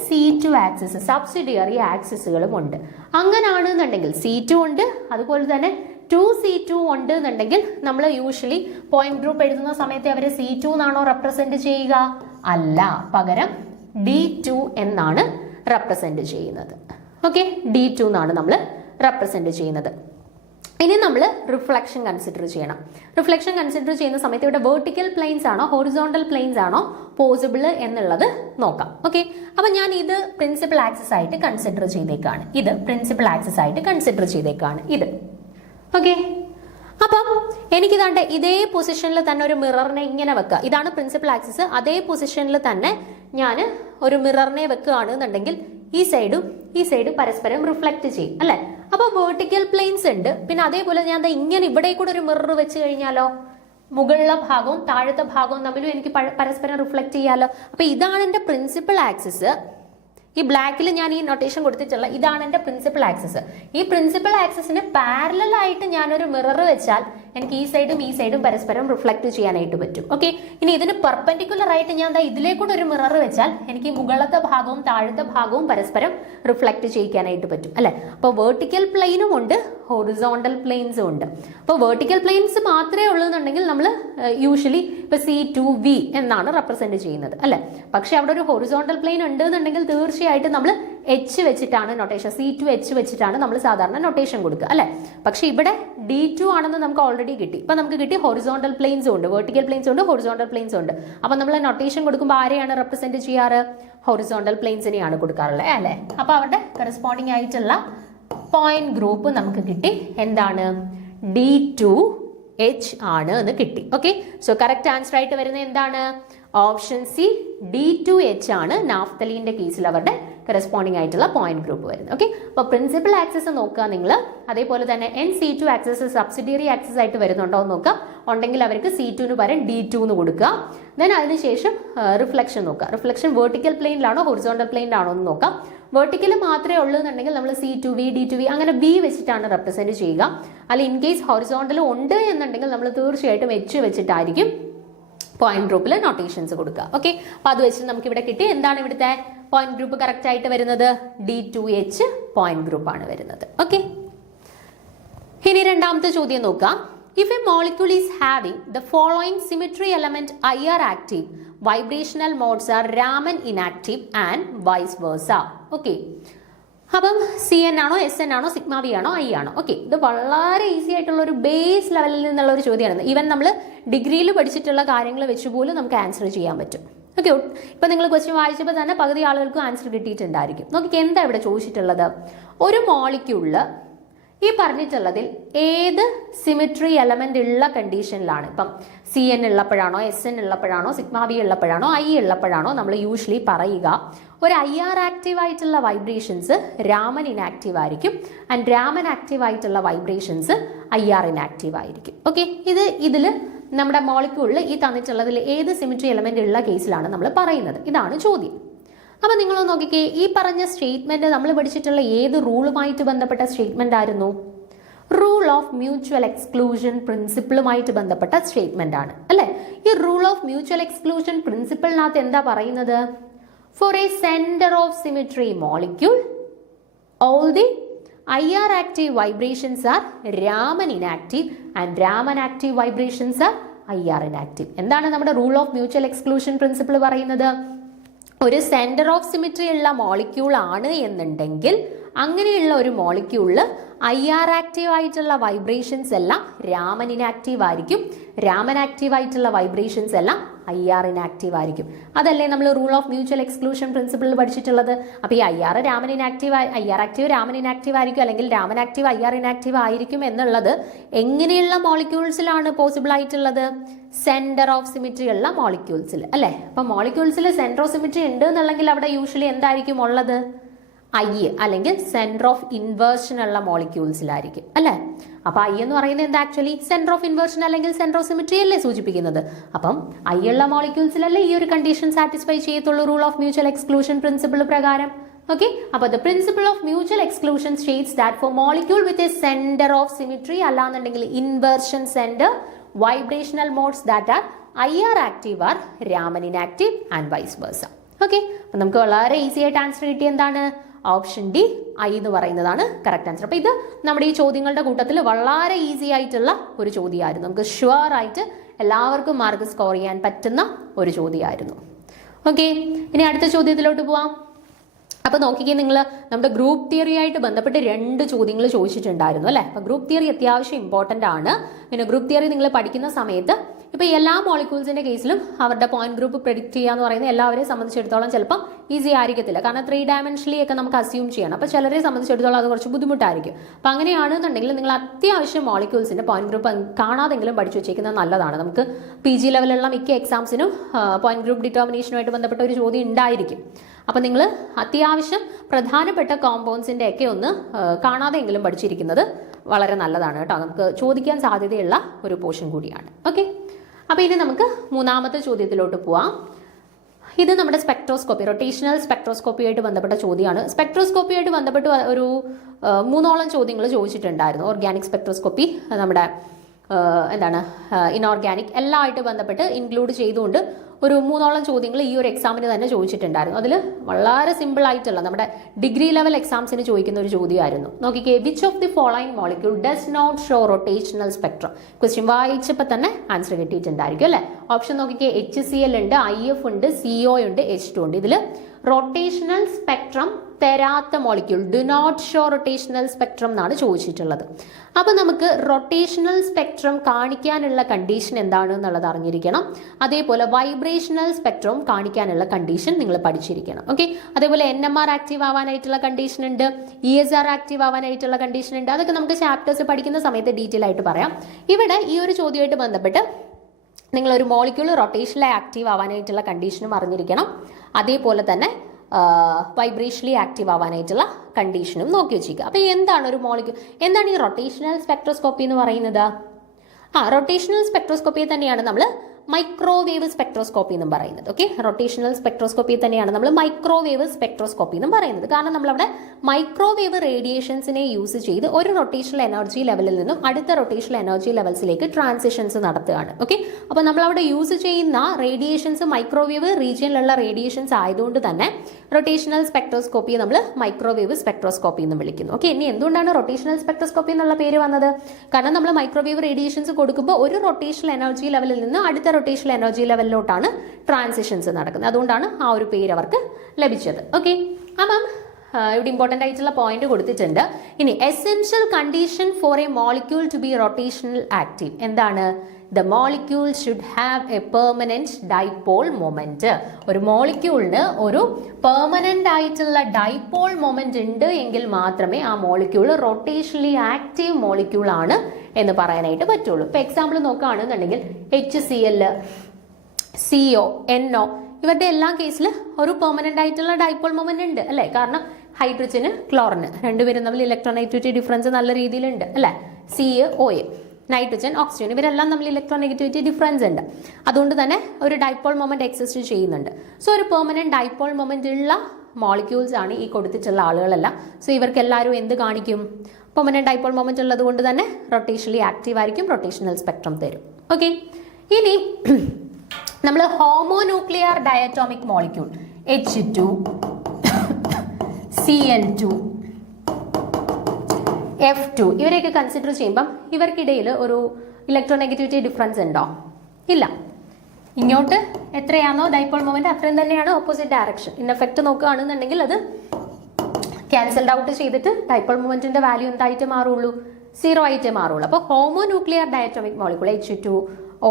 C2 ആക്സിസ് സബ്സിഡിയറി ആക്സിസുകളും ഉണ്ട്. അങ്ങനാണെന്നുണ്ടെങ്കിൽ C2 ഉണ്ട്, അതുപോലെ തന്നെ 2C2 ഉണ്ട് എന്നുണ്ടെങ്കിൽ നമ്മൾ യൂഷ്വലി പോയിന്റ് ഗ്രൂപ്പ് എഴുതുന്ന സമയത്ത് അവരെ C2 എന്നാണോ റെപ്രസെന്റ് ചെയ്യുക? അല്ല, പകരം D2 എന്നാണ് റെപ്രസെന്റ് ചെയ്യുന്നത്. ഓക്കെ, D2 എന്നാണ് നമ്മൾ റെപ്രസെന്റ് ചെയ്യുന്നത്. ഇനി നമ്മൾ റിഫ്ലക്ഷൻ കൺസിഡർ ചെയ്യണം. റിഫ്ലക്ഷൻ കൺസിഡർ ചെയ്യുന്ന സമയത്ത് ഇവിടെ വെർട്ടിക്കൽ പ്ലെയിൻസ് ആണോ ഹൊറിസോണ്ടൽ പ്ലെയിൻസ് ആണോ പോസിബിൾ എന്നുള്ളത് നോക്കാം. ഓക്കെ, അപ്പൊ ഞാൻ ഇത് പ്രിൻസിപ്പൽ ആക്സിസ് ആയിട്ട് കൺസിഡർ ചെയ്തേക്കാണ്, ഇത് പ്രിൻസിപ്പൽ ആക്സിസ് ആയിട്ട് കൺസിഡർ ചെയ്തേക്കാണ് ഇത്. ഓക്കെ, അപ്പം എനിക്ക് ഇതാണ്ട് ഇതേ പൊസിഷനിൽ തന്നെ ഒരു മിററിനെ ഇങ്ങനെ വെക്കുക. ഇതാണ് പ്രിൻസിപ്പൽ ആക്സിസ്. അതേ പൊസിഷനിൽ തന്നെ ഞാൻ ഒരു മിററിനെ വെക്കുകയാണ് എന്നുണ്ടെങ്കിൽ ഈ സൈഡും പരസ്പരം റിഫ്ലക്ട് ചെയ്യും അല്ലെ. അപ്പൊ വെർട്ടിക്കൽ പ്ലെയിൻസ് ഉണ്ട്. പിന്നെ അതേപോലെ ഞാൻ ഇങ്ങനെ ഇവിടെ കൂടെ ഒരു മിറർ വെച്ച് കഴിഞ്ഞാലോ മുകളിലെ ഭാഗവും താഴത്തെ ഭാഗവും തമ്മിലും എനിക്ക് പരസ്പരം റിഫ്ലക്ട് ചെയ്യാലോ. അപ്പൊ ഇതാണ് എന്റെ പ്രിൻസിപ്പൽ ആക്സിസ്. ഈ ബ്ലാക്കിൽ ഞാൻ ഈ നൊട്ടേഷൻ കൊടുത്തിട്ടുള്ള ഇതാണ് എന്റെ പ്രിൻസിപ്പൽ ആക്സിസ്. ഈ പ്രിൻസിപ്പൽ ആക്സിസിന് പാരലൽ ആയിട്ട് ഞാനൊരു മിറർ വെച്ചാൽ എനിക്ക് ഈ സൈഡും പരസ്പരം റിഫ്ലക്ട് ചെയ്യാനായിട്ട് പറ്റും. ഓക്കെ, ഇനി ഇതിന് പെർപെൻഡിക്കുലർ ആയിട്ട് ഞാൻ ഇതിലേക്കൂടെ ഒരു മിറർ വെച്ചാൽ എനിക്ക് മുകളത്തെ ഭാഗവും താഴത്തെ ഭാഗവും പരസ്പരം റിഫ്ലക്ട് ചെയ്യിക്കാനായിട്ട് പറ്റും അല്ലെ. അപ്പോൾ വെർട്ടിക്കൽ പ്ലെയിനും ഉണ്ട്, ഹൊറിസോണ്ടൽ പ്ലെയിൻസും ഉണ്ട്. അപ്പോൾ വെർട്ടിക്കൽ പ്ലെയിൻസ് മാത്രമേ ഉള്ളൂ എന്നുണ്ടെങ്കിൽ നമ്മൾ യൂഷ്വലി ഇപ്പൊ C2V എന്നാണ് റെപ്രസെന്റ് ചെയ്യുന്നത് അല്ലെ. പക്ഷെ അവിടെ ഒരു ഹൊറിസോണ്ടൽ പ്ലെയിൻ ഉണ്ട് എന്നുണ്ടെങ്കിൽ തീർച്ചയായിട്ടും നമ്മൾ H വെച്ചിട്ടാണ് നൊട്ടേഷൻ, C2H വെച്ചിട്ടാണ് നമ്മൾ സാധാരണ നൊട്ടേഷൻ കൊടുക്കുക അല്ലെ. പക്ഷെ ഇവിടെ D2 ആണെന്ന് നമുക്ക് ഓൾറെഡി കിട്ടി. ഇപ്പൊ നമുക്ക് കിട്ടി ഹൊറിസോണ്ടൽ പ്ലെയിൻസും ഉണ്ട്, വെർട്ടിക്കൽ പ്ലെയിൻസും ഉണ്ട്, ഹൊറിസോണ്ടൽ പ്ലെയിൻസും ഉണ്ട്. അപ്പൊ നമ്മൾ നൊട്ടേഷൻ കൊടുക്കുമ്പോൾ ആരെയാണ് റെപ്രസെന്റ് ചെയ്യാറ്? ഹൊറിസോണ്ടൽ പ്ലെയിൻസിനെയാണ് കൊടുക്കാറുള്ളത് അല്ലെ. അപ്പൊ അവരുടെ കറസ്പോണ്ടിങ് ആയിട്ടുള്ള പോയിന്റ് ഗ്രൂപ്പ് നമുക്ക് കിട്ടി. എന്താണ്? D2H ആണ് എന്ന് കിട്ടി. ഓക്കെ, സോ കറക്റ്റ് ആൻസർ ആയിട്ട് വരുന്നത് എന്താണ്? ഓപ്ഷൻ സി D2H ആണ് നാഫ്തലീന്റെ കേസിൽ അവരുടെ കറസ്പോണ്ടിങ് ആയിട്ടുള്ള പോയിന്റ് ഗ്രൂപ്പ് വരുന്നത്. ഓക്കെ, അപ്പൊ പ്രിൻസിപ്പൽ ആക്സിസ് നോക്കുക നിങ്ങൾ. അതേപോലെ തന്നെ C2 ആക്സിസ് സബ്സിഡിയറി ആക്സിസ് ആയിട്ട് വരുന്നുണ്ടോ എന്ന് നോക്കുക. ഉണ്ടെങ്കിൽ അവർക്ക് C2 പകരം D2 എന്ന് കൊടുക്കുക. ദെൻ അതിനുശേഷം റിഫ്ലക്ഷൻ നോക്കുക. റിഫ്ലക്ഷൻ വെർട്ടിക്കൽ പ്ലെയിനിലാണോ ഹൊറിസോണ്ടൽ പ്ലെയിനിലാണോ എന്ന് നോക്കാം. വെർട്ടിക്കൽ മാത്രമേ ഉള്ളൂ എന്നുണ്ടെങ്കിൽ നമ്മൾ C2V D2V അങ്ങനെ B വെച്ചിട്ടാണ് റെപ്രസെന്റ് ചെയ്യുക. അല്ല ഇൻ കേസ് ഹൊറിസോണ്ടൽ ഉണ്ട് എന്നുണ്ടെങ്കിൽ നമ്മൾ തീർച്ചയായിട്ടും H വെച്ചിട്ടായിരിക്കും പോയിന്റ് ഗ്രൂപ്പിൽ നൊട്ടേഷൻസ് കൊടുക്കുക. ഓക്കെ, അപ്പൊ അത് വെച്ച് നമുക്ക് ഇവിടെ കിട്ടി. എന്താണ് ഇവിടുത്തെ പോയിന്റ് ഗ്രൂപ്പ് കറക്റ്റ് ആയിട്ട് വരുന്നത്? D2H പോയിന്റ് ഗ്രൂപ്പ് ആണ് വരുന്നത്. ഓക്കെ, ഇനി രണ്ടാമത്തെ ചോദ്യം നോക്കാം. If a molecule is having the following symmetry element IR active, vibrational modes are Raman inactive and vice versa. Okay. അപ്പം CN ആണോ SN ആണോ സിഗ്മ V ആണോ I ആണോ? ഓക്കെ, ഇത് വളരെ ഈസി ആയിട്ടുള്ള ഒരു ബേസ് ലെവലിൽ നിന്നുള്ള ഒരു ചോദ്യമാണ്. ഈവൻ നമ്മൾ ഡിഗ്രിയിൽ പഠിച്ചിട്ടുള്ള കാര്യങ്ങൾ വെച്ച് പോലും നമുക്ക് ആൻസർ ചെയ്യാൻ പറ്റും. ഓക്കെ, ഇപ്പൊ നിങ്ങൾ ക്വസ്റ്റ്യൻ വായിച്ചപ്പോൾ തന്നെ പകുതി ആളുകൾക്കും ആൻസർ കിട്ടിയിട്ടുണ്ടായിരിക്കും. നോക്കിക്ക് എന്താ ഇവിടെ ചോദിച്ചിട്ടുള്ളത്? ഒരു മോളിക്യൂളില് ഈ പറഞ്ഞിട്ടുള്ളതിൽ ഏത് സിമിട്രി എലമെന്റ് ഉള്ള കണ്ടീഷനിലാണ്, ഇപ്പം CN ഉള്ളപ്പോഴാണോ SN ഉള്ളപ്പോഴാണോ സിഗ്മ V ഉള്ളപ്പോഴാണോ I ഉള്ളപ്പോഴാണോ നമ്മൾ യൂഷ്വലി പറയുക ഒരു IR ആക്റ്റീവ് ആയിട്ടുള്ള വൈബ്രേഷൻസ് രാമൻ ഇനാക്റ്റീവ് ആയിരിക്കും ആൻഡ് രാമൻ ആക്റ്റീവ് ആയിട്ടുള്ള വൈബ്രേഷൻസ് IR ഇനാക്റ്റീവ് ആയിരിക്കും. ഓക്കെ, ഇതിൽ നമ്മുടെ മോളിക്യൂളിൽ ഈ തന്നിട്ടുള്ളതിൽ ഏത് സിമിട്രി എലമെന്റ് ഉള്ള കേസിലാണ് നമ്മൾ പറയുന്നത്? ഇതാണ് ചോദ്യം. അപ്പൊ നിങ്ങൾ നോക്കിക്കേ, ഈ പറഞ്ഞ സ്റ്റേറ്റ്മെന്റ് നമ്മൾ പഠിച്ചിട്ടുള്ള ഏത് റൂളുമായിട്ട് ബന്ധപ്പെട്ട സ്റ്റേറ്റ്മെന്റ് ആയിരുന്നു? റൂൾ ഓഫ് മ്യൂച്വൽ എക്സ്ക്ലൂഷൻ പ്രിൻസിപ്പിളുമായിട്ട് ബന്ധപ്പെട്ട സ്റ്റേറ്റ്മെന്റ് ആണ് അല്ലെ. ഈ റൂൾ ഓഫ് മ്യൂച്വൽ എക്സ്ക്ലൂഷൻ പ്രിൻസിപ്പിളിനകത്ത് എന്താ പറയുന്നത്? For a centre of symmetry molecule all the IR active vibrations are Raman inactive and Raman active vibrations are IR inactive. എന്താണ് നമ്മുടെ rule of mutual exclusion principle പറയുന്നത്? ഒരു സെന്റർ ഓഫ് സിമിട്രി ഉള്ള molecule ആണ് എന്നുണ്ടെങ്കിൽ അങ്ങനെയുള്ള ഒരു മോളിക്യൂളിൽ IR ആക്റ്റീവ് ആയിട്ടുള്ള വൈബ്രേഷൻസ് എല്ലാം രാമൻ ഇനാക്റ്റീവ് ആയിരിക്കും, രാമൻ ആക്റ്റീവ് ആയിട്ടുള്ള വൈബ്രേഷൻസ് എല്ലാം IR ഇനാക്റ്റീവ് ആയിരിക്കും. അതല്ലേ നമ്മൾ റൂൾ ഓഫ് മ്യൂച്വൽ എക്സ്ക്ലൂഷൻ പ്രിൻസിപ്പിളിൽ പഠിച്ചിട്ടുള്ളത്. അപ്പോൾ ഈ IR Raman inactive, IR active Raman inactive ആയിരിക്കും, അല്ലെങ്കിൽ രാമൻ ആക്റ്റീവ് IR ഇനാക്റ്റീവ് ആയിരിക്കും എന്നുള്ളത് എങ്ങനെയുള്ള മോളിക്യൂൾസിലാണ് പോസിബിൾ ആയിട്ടുള്ളത്? സെന്റർ ഓഫ് സിമിട്രി ഉള്ള മോളിക്യൂൾസിൽ അല്ലേ. അപ്പം മോളിക്യൂൾസിൽ സെന്റർ ഓഫ് സിമിട്രി ഉണ്ട് എന്നുണ്ടെങ്കിൽ അവിടെ യൂഷ്വലി എന്തായിരിക്കും ഉള്ളത്? I അല്ലെങ്കിൽ സെന്റർ ഓഫ് ഇൻവേർഷൻ ഉള്ള മോളിക്യൂൾസിലായിരിക്കും അല്ലേ. അപ്പൊ I എന്ന് പറയുന്നത് എന്താ? ആക്ച്വലി സെന്റർ ഓഫ് ഇൻവേർഷൻ അല്ലെങ്കിൽ സെന്റർ ഓഫ് സിമിട്രി അല്ലേ സൂചിപ്പിക്കുന്നത്. അപ്പം I ഉള്ള മോളിക്യൂൾസിലല്ലേ ഈ ഒരു കണ്ടീഷൻ സാറ്റിസ്ഫൈ ചെയ്യത്തുള്ളൂ rule of mutual exclusion principle പ്രകാരം. ഓക്കെ, അപ്പോൾ the principle of mutual exclusion states that for molecule with a centre of symmetry അല്ലാന്നുണ്ടെങ്കിൽ inversion centre vibrational modes that are IR active are Raman inactive and vice versa. Okay, അപ്പം നമുക്ക് വളരെ easy ആയിട്ട് answer കിട്ടിയ എന്താണ്? Option D I എന്ന് പറയുന്നതാണ് correct answer. അപ്പോൾ ഇത് നമ്മുടെ ഈ ചോദ്യങ്ങളുടെ കൂട്ടത്തിൽ വളരെ ഈസി ആയിട്ടുള്ള ഒരു ചോദ്യമായിരുന്നു. നമുക്ക് ഷുവർ ആയിട്ട് എല്ലാവർക്കും മാർക്ക് സ്കോർ ചെയ്യാൻ പറ്റുന്ന ഒരു ചോദ്യമായിരുന്നു. ഓക്കെ, ഇനി അടുത്ത ചോദ്യത്തിലോട്ട് പോവാം. അപ്പോൾ നോക്കിക്കേ, നിങ്ങൾ നമ്മുടെ ഗ്രൂപ്പ് തിയറി ആയിട്ട് ബന്ധപ്പെട്ട് 2 ചോദ്യങ്ങൾ ചോദിച്ചിട്ടുണ്ടായിരുന്നു അല്ലേ. അപ്പോൾ ഗ്രൂപ്പ് തിയറി അത്യാവശ്യം ഇമ്പോർട്ടൻ്റ് ആണ്. പിന്നെ ഗ്രൂപ്പ് തിയറി നിങ്ങൾ പഠിക്കുന്ന സമയത്ത് ഇപ്പോൾ എല്ലാ മോളിക്യൂൾസിന്റെ കേസിലും അവരുടെ പോയിന്റ് ഗ്രൂപ്പ് പ്രെഡിക്റ്റ് ചെയ്യുക എന്ന് പറയുന്നത് എല്ലാവരെയും സംബന്ധിച്ചിടത്തോളം ചിലപ്പം ഈസി ആയിരിക്കത്തില്ല. കാരണം 3 ഡയമെൻഷനിലി ഒക്കെ നമുക്ക് അസ്യൂം ചെയ്യണം. അപ്പോൾ ചിലരെ സംബന്ധിച്ചിടത്തോളം അത് കുറച്ച് ബുദ്ധിമുട്ടായിരിക്കും. അപ്പോൾ അങ്ങനെയാണെന്നുണ്ടെങ്കിൽ നിങ്ങൾ അത്യാവശ്യം മോളിക്യൂൾസിന്റെ പോയിന്റ് ഗ്രൂപ്പ് കാണാതെങ്കിലും പഠിച്ചു വെച്ചേക്കുന്നത് നല്ലതാണ്. നമുക്ക് PG ലെവലുള്ള മിക്ക എക്സാംസിനും പോയിന്റ് ഗ്രൂപ്പ് ഡിറ്റർമിനേഷനുമായിട്ട് ബന്ധപ്പെട്ട ഒരു ചോദ്യം ഉണ്ടായിരിക്കും. അപ്പം നിങ്ങൾ അത്യാവശ്യം പ്രധാനപ്പെട്ട കോമ്പൗണ്ട്സിൻ്റെ ഒക്കെ ഒന്ന് കാണാതെങ്കിലും പഠിച്ചിരിക്കുന്നത് വളരെ നല്ലതാണ് കേട്ടോ. നമുക്ക് ചോദിക്കാൻ സാധ്യതയുള്ള ഒരു പോർഷൻ കൂടിയാണ്. ഓക്കെ, അപ്പോൾ ഇനി നമുക്ക് മൂന്നാമത്തെ ചോദ്യത്തിലോട്ട് പോവാം. ഇത് നമ്മുടെ സ്പെക്ട്രോസ്കോപ്പി, റൊട്ടേഷണൽ സ്പെക്ട്രോസ്കോപ്പിയായിട്ട് ബന്ധപ്പെട്ട ചോദ്യമാണ്. സ്പെക്ട്രോസ്കോപ്പിയായിട്ട് ബന്ധപ്പെട്ട് ഒരു 3ഓളം ചോദ്യങ്ങൾ ചോദിച്ചിട്ടുണ്ടായിരുന്നു. ഓർഗാനിക് സ്പെക്ട്രോസ്കോപ്പി, നമ്മുടെ എന്താണ് ഇനോർഗാനിക് എല്ലാം ആയിട്ട് ബന്ധപ്പെട്ട് ഇൻക്ലൂഡ് ചെയ്തുകൊണ്ട് ഒരു 3ഓളം ചോദ്യങ്ങൾ ഈ ഒരു എക്സാമിന് തന്നെ ചോദിച്ചിട്ടുണ്ടായിരുന്നു. അതിൽ വളരെ സിമ്പിൾ ആയിട്ടുള്ള നമ്മുടെ ഡിഗ്രി ലെവൽ എക്സാംസിന് ചോദിക്കുന്ന ഒരു ചോദ്യമായിരുന്നു. നോക്കിക്കേ, which of the following molecule does not show rotational spectrum? Question വായിച്ചപ്പോൾ തന്നെ ആൻസർ കിട്ടിയിട്ടുണ്ടായിരിക്കും അല്ലേ. ഓപ്ഷൻ നോക്കിക്കേ, HCl ഉണ്ട്, IF ഉണ്ട്, CO ഉണ്ട്, H2 ഉണ്ട്. ഇതിൽ റൊട്ടേഷണൽ സ്പെക്ട്രം തരാത്ത molecule, do not show rotational spectrum എന്നാണ് ചോദിച്ചിട്ടുള്ളത്. അപ്പോൾ നമുക്ക് റൊട്ടേഷണൽ സ്പെക്ട്രം കാണിക്കാനുള്ള കണ്ടീഷൻ എന്താണ് എന്നുള്ളത് അറിഞ്ഞിരിക്കണം. അതേപോലെ വൈബ്രേഷണൽ സ്പെക്ട്രം കാണിക്കാനുള്ള കണ്ടീഷൻ നിങ്ങൾ പഠിച്ചിരിക്കണം. ഓക്കെ, അതേപോലെ NMR ആക്റ്റീവ് ആവാനായിട്ടുള്ള കണ്ടീഷൻ ഉണ്ട്, ESR ആക്റ്റീവ് ആവാനായിട്ടുള്ള കണ്ടീഷൻ ഉണ്ട്. അതൊക്കെ നമുക്ക് ചാപ്റ്റേഴ്സ് പഠിക്കുന്ന സമയത്ത് ഡീറ്റെയിൽ ആയിട്ട് പറയാം. ഇവിടെ ഈ ഒരു ചോദ്യമായിട്ട് ബന്ധപ്പെട്ട് നിങ്ങളൊരു മോളിക്യൂൾ റൊട്ടേഷനിൽ ആക്റ്റീവ് ആവാനായിട്ടുള്ള കണ്ടീഷനും അറിഞ്ഞിരിക്കണം. അതേപോലെ തന്നെ വൈബ്രേഷണലി ആക്റ്റീവ് ആവാനായിട്ടുള്ള കണ്ടീഷനും നോക്കി വെച്ചിരിക്കുക. അപ്പോൾ എന്താണ് ഒരു മോളിക്യൂൾ, എന്താണ് ഈ റൊട്ടേഷണൽ സ്പെക്ട്രോസ്കോപ്പി എന്ന് പറയുന്നത്? റൊട്ടേഷണൽ സ്പെക്ട്രോസ്കോപ്പിയെ തന്നെയാണ് നമ്മൾ മൈക്രോവേവ് സ്പെക്ട്രോസ്കോപ്പി എന്നും പറയുന്നത്. ഓക്കെ, റൊട്ടേഷണൽ സ്പെക്ട്രോസ്കോപ്പി തന്നെയാണ് നമ്മൾ മൈക്രോവേവ് സ്പെക്ട്രോസ്കോപ്പി എന്നും പറയുന്നത്. കാരണം നമ്മളവിടെ മൈക്രോവേവ് റേഡിയേഷൻസിനെ യൂസ് ചെയ്ത് ഒരു റൊട്ടേഷണൽ എനർജി ലെവലിൽ നിന്നും അടുത്ത റൊട്ടേഷണൽ എനർജി ലെവൽസിലേക്ക് ട്രാൻസിഷൻസ് നടത്തുകയാണ്. ഓക്കെ, അപ്പോൾ നമ്മളവിടെ യൂസ് ചെയ്യുന്ന റേഡിയേഷൻസ് മൈക്രോവേവ് റീജിയനിലുള്ള റേഡിയേഷൻസ് ആയതുകൊണ്ട് തന്നെ റൊട്ടേഷണൽ സ്പെക്ട്രോസ്കോപ്പിയെ നമ്മൾ മൈക്രോവേവ് സ്പെക്ട്രോസ്കോപ്പി എന്ന് വിളിക്കുന്നു. ഓക്കെ, ഇനി എന്തുകൊണ്ടാണ് റൊട്ടേഷണൽ സ്പെക്ട്രോസ്കോപ്പി എന്നുള്ള പേര് വന്നത്? കാരണം നമ്മൾ മൈക്രോവേവ് റേഡിയേഷൻസ് കൊടുക്കുമ്പോൾ ഒരു റൊട്ടേഷണൽ എനർജി ലെവലിൽ നിന്ന് അടുത്ത റൊട്ടേഷണൽ എനർജി ലെവലിലോട്ടാണ് ട്രാൻസിഷൻസ് നടക്കുന്നത്. അതുകൊണ്ടാണ് ആ ഒരു പേര് അവർക്ക് ലഭിച്ചത്. ഓക്കെ, അപ്പം ഇവിടെ ഇമ്പോർട്ടൻ്റ് ആയിട്ടുള്ള പോയിന്റ് കൊടുത്തിട്ടുണ്ട്. ഇനി essential condition for a molecule to be rotational active എന്താണ്? The molecule should have a permanent dipole moment. ഒരു മോളിക്യൂളിന് ഒരു പെർമനന്റ് ആയിട്ടുള്ള ഡൈപോൾ മൊമെന്റ് ഉണ്ട് എങ്കിൽ മാത്രമേ ആ മോളിക്യൂൾ റൊട്ടേഷണലി ആക്റ്റീവ് മോളിക്യൂൾ ആണ് എന്ന് പറയാനായിട്ട് പറ്റുള്ളൂ. ഇപ്പൊ എക്സാമ്പിൾ നോക്കുകയാണെന്നുണ്ടെങ്കിൽ HCl, CO, NO ഇവരുടെ എല്ലാ കേസിൽ ഒരു പെർമനന്റ് ആയിട്ടുള്ള ഡൈപോൾ മൊമെന്റ് ഉണ്ട് അല്ലേ. കാരണം ഹൈഡ്രജന് ക്ലോറിന് രണ്ടുപേരും തമ്മിൽ ഇലക്ട്രോനെഗറ്റിവിറ്റി ഡിഫറൻസ് നല്ല രീതിയിലുണ്ട് അല്ലേ. COA, നൈട്രജൻ, ഓക്സിജൻ ഇവരെല്ലാം തമ്മിൽ ഇലക്ട്രോനെഗറ്റിവിറ്റി ഡിഫറൻസ് ഉണ്ട്. അതുകൊണ്ട് തന്നെ ഒരു ഡൈപോൾ മൊമെന്റ് എക്സിസ്റ്റ് ചെയ്യുന്നുണ്ട്. സോ ഒരു പെർമനന്റ് ഡൈപോൾ മൊമെന്റ് ഉള്ള മോളിക്യൂൾസ് ആണ് ഈ കൊടുത്തിട്ടുള്ള ആളുകളെല്ലാം. സോ ഇവർക്ക് എല്ലാവരും എന്ത് കാണിക്കും? പെർമനന്റ് ഡൈപോൾ മൊമെന്റ് ഉള്ളത് കൊണ്ട് തന്നെ റൊട്ടേഷണലി ആക്റ്റീവ് ആയിരിക്കും, റൊട്ടേഷണൽ സ്പെക്ട്രം തരും. ഓക്കെ, ഇനി നമ്മൾ ഹോമോന്യൂക്ലിയർ diatomic molecule H2, Cl2, F2 ഇവരെയൊക്കെ കൺസിഡർ ചെയ്യുമ്പം ഇവർക്കിടയിൽ ഒരു ഇലക്ട്രോനെഗറ്റിവിറ്റി ഡിഫറൻസ് ഉണ്ടോ? ഇല്ല. ഇങ്ങോട്ട് എത്രയാണോ ഡൈപോൾ മൊമെന്റ് അത്രയും തന്നെയാണ് ഓപ്പോസിറ്റ് ഡയറക്ഷൻ. ഇൻ എഫക്റ്റ് നോക്കുകയാണെന്നുണ്ടെങ്കിൽ അത് ക്യാൻസൽഡ് ഔട്ട് ചെയ്തിട്ട് ഡൈപോൾ മൊമെന്റിന്റെ വാല്യൂ എന്തായിട്ട് മാറുള്ളൂ? 0 ആയിട്ടേ മാറുള്ളൂ. അപ്പോൾ ഹോമോന്യൂക്ലിയർ diatomic molecule H2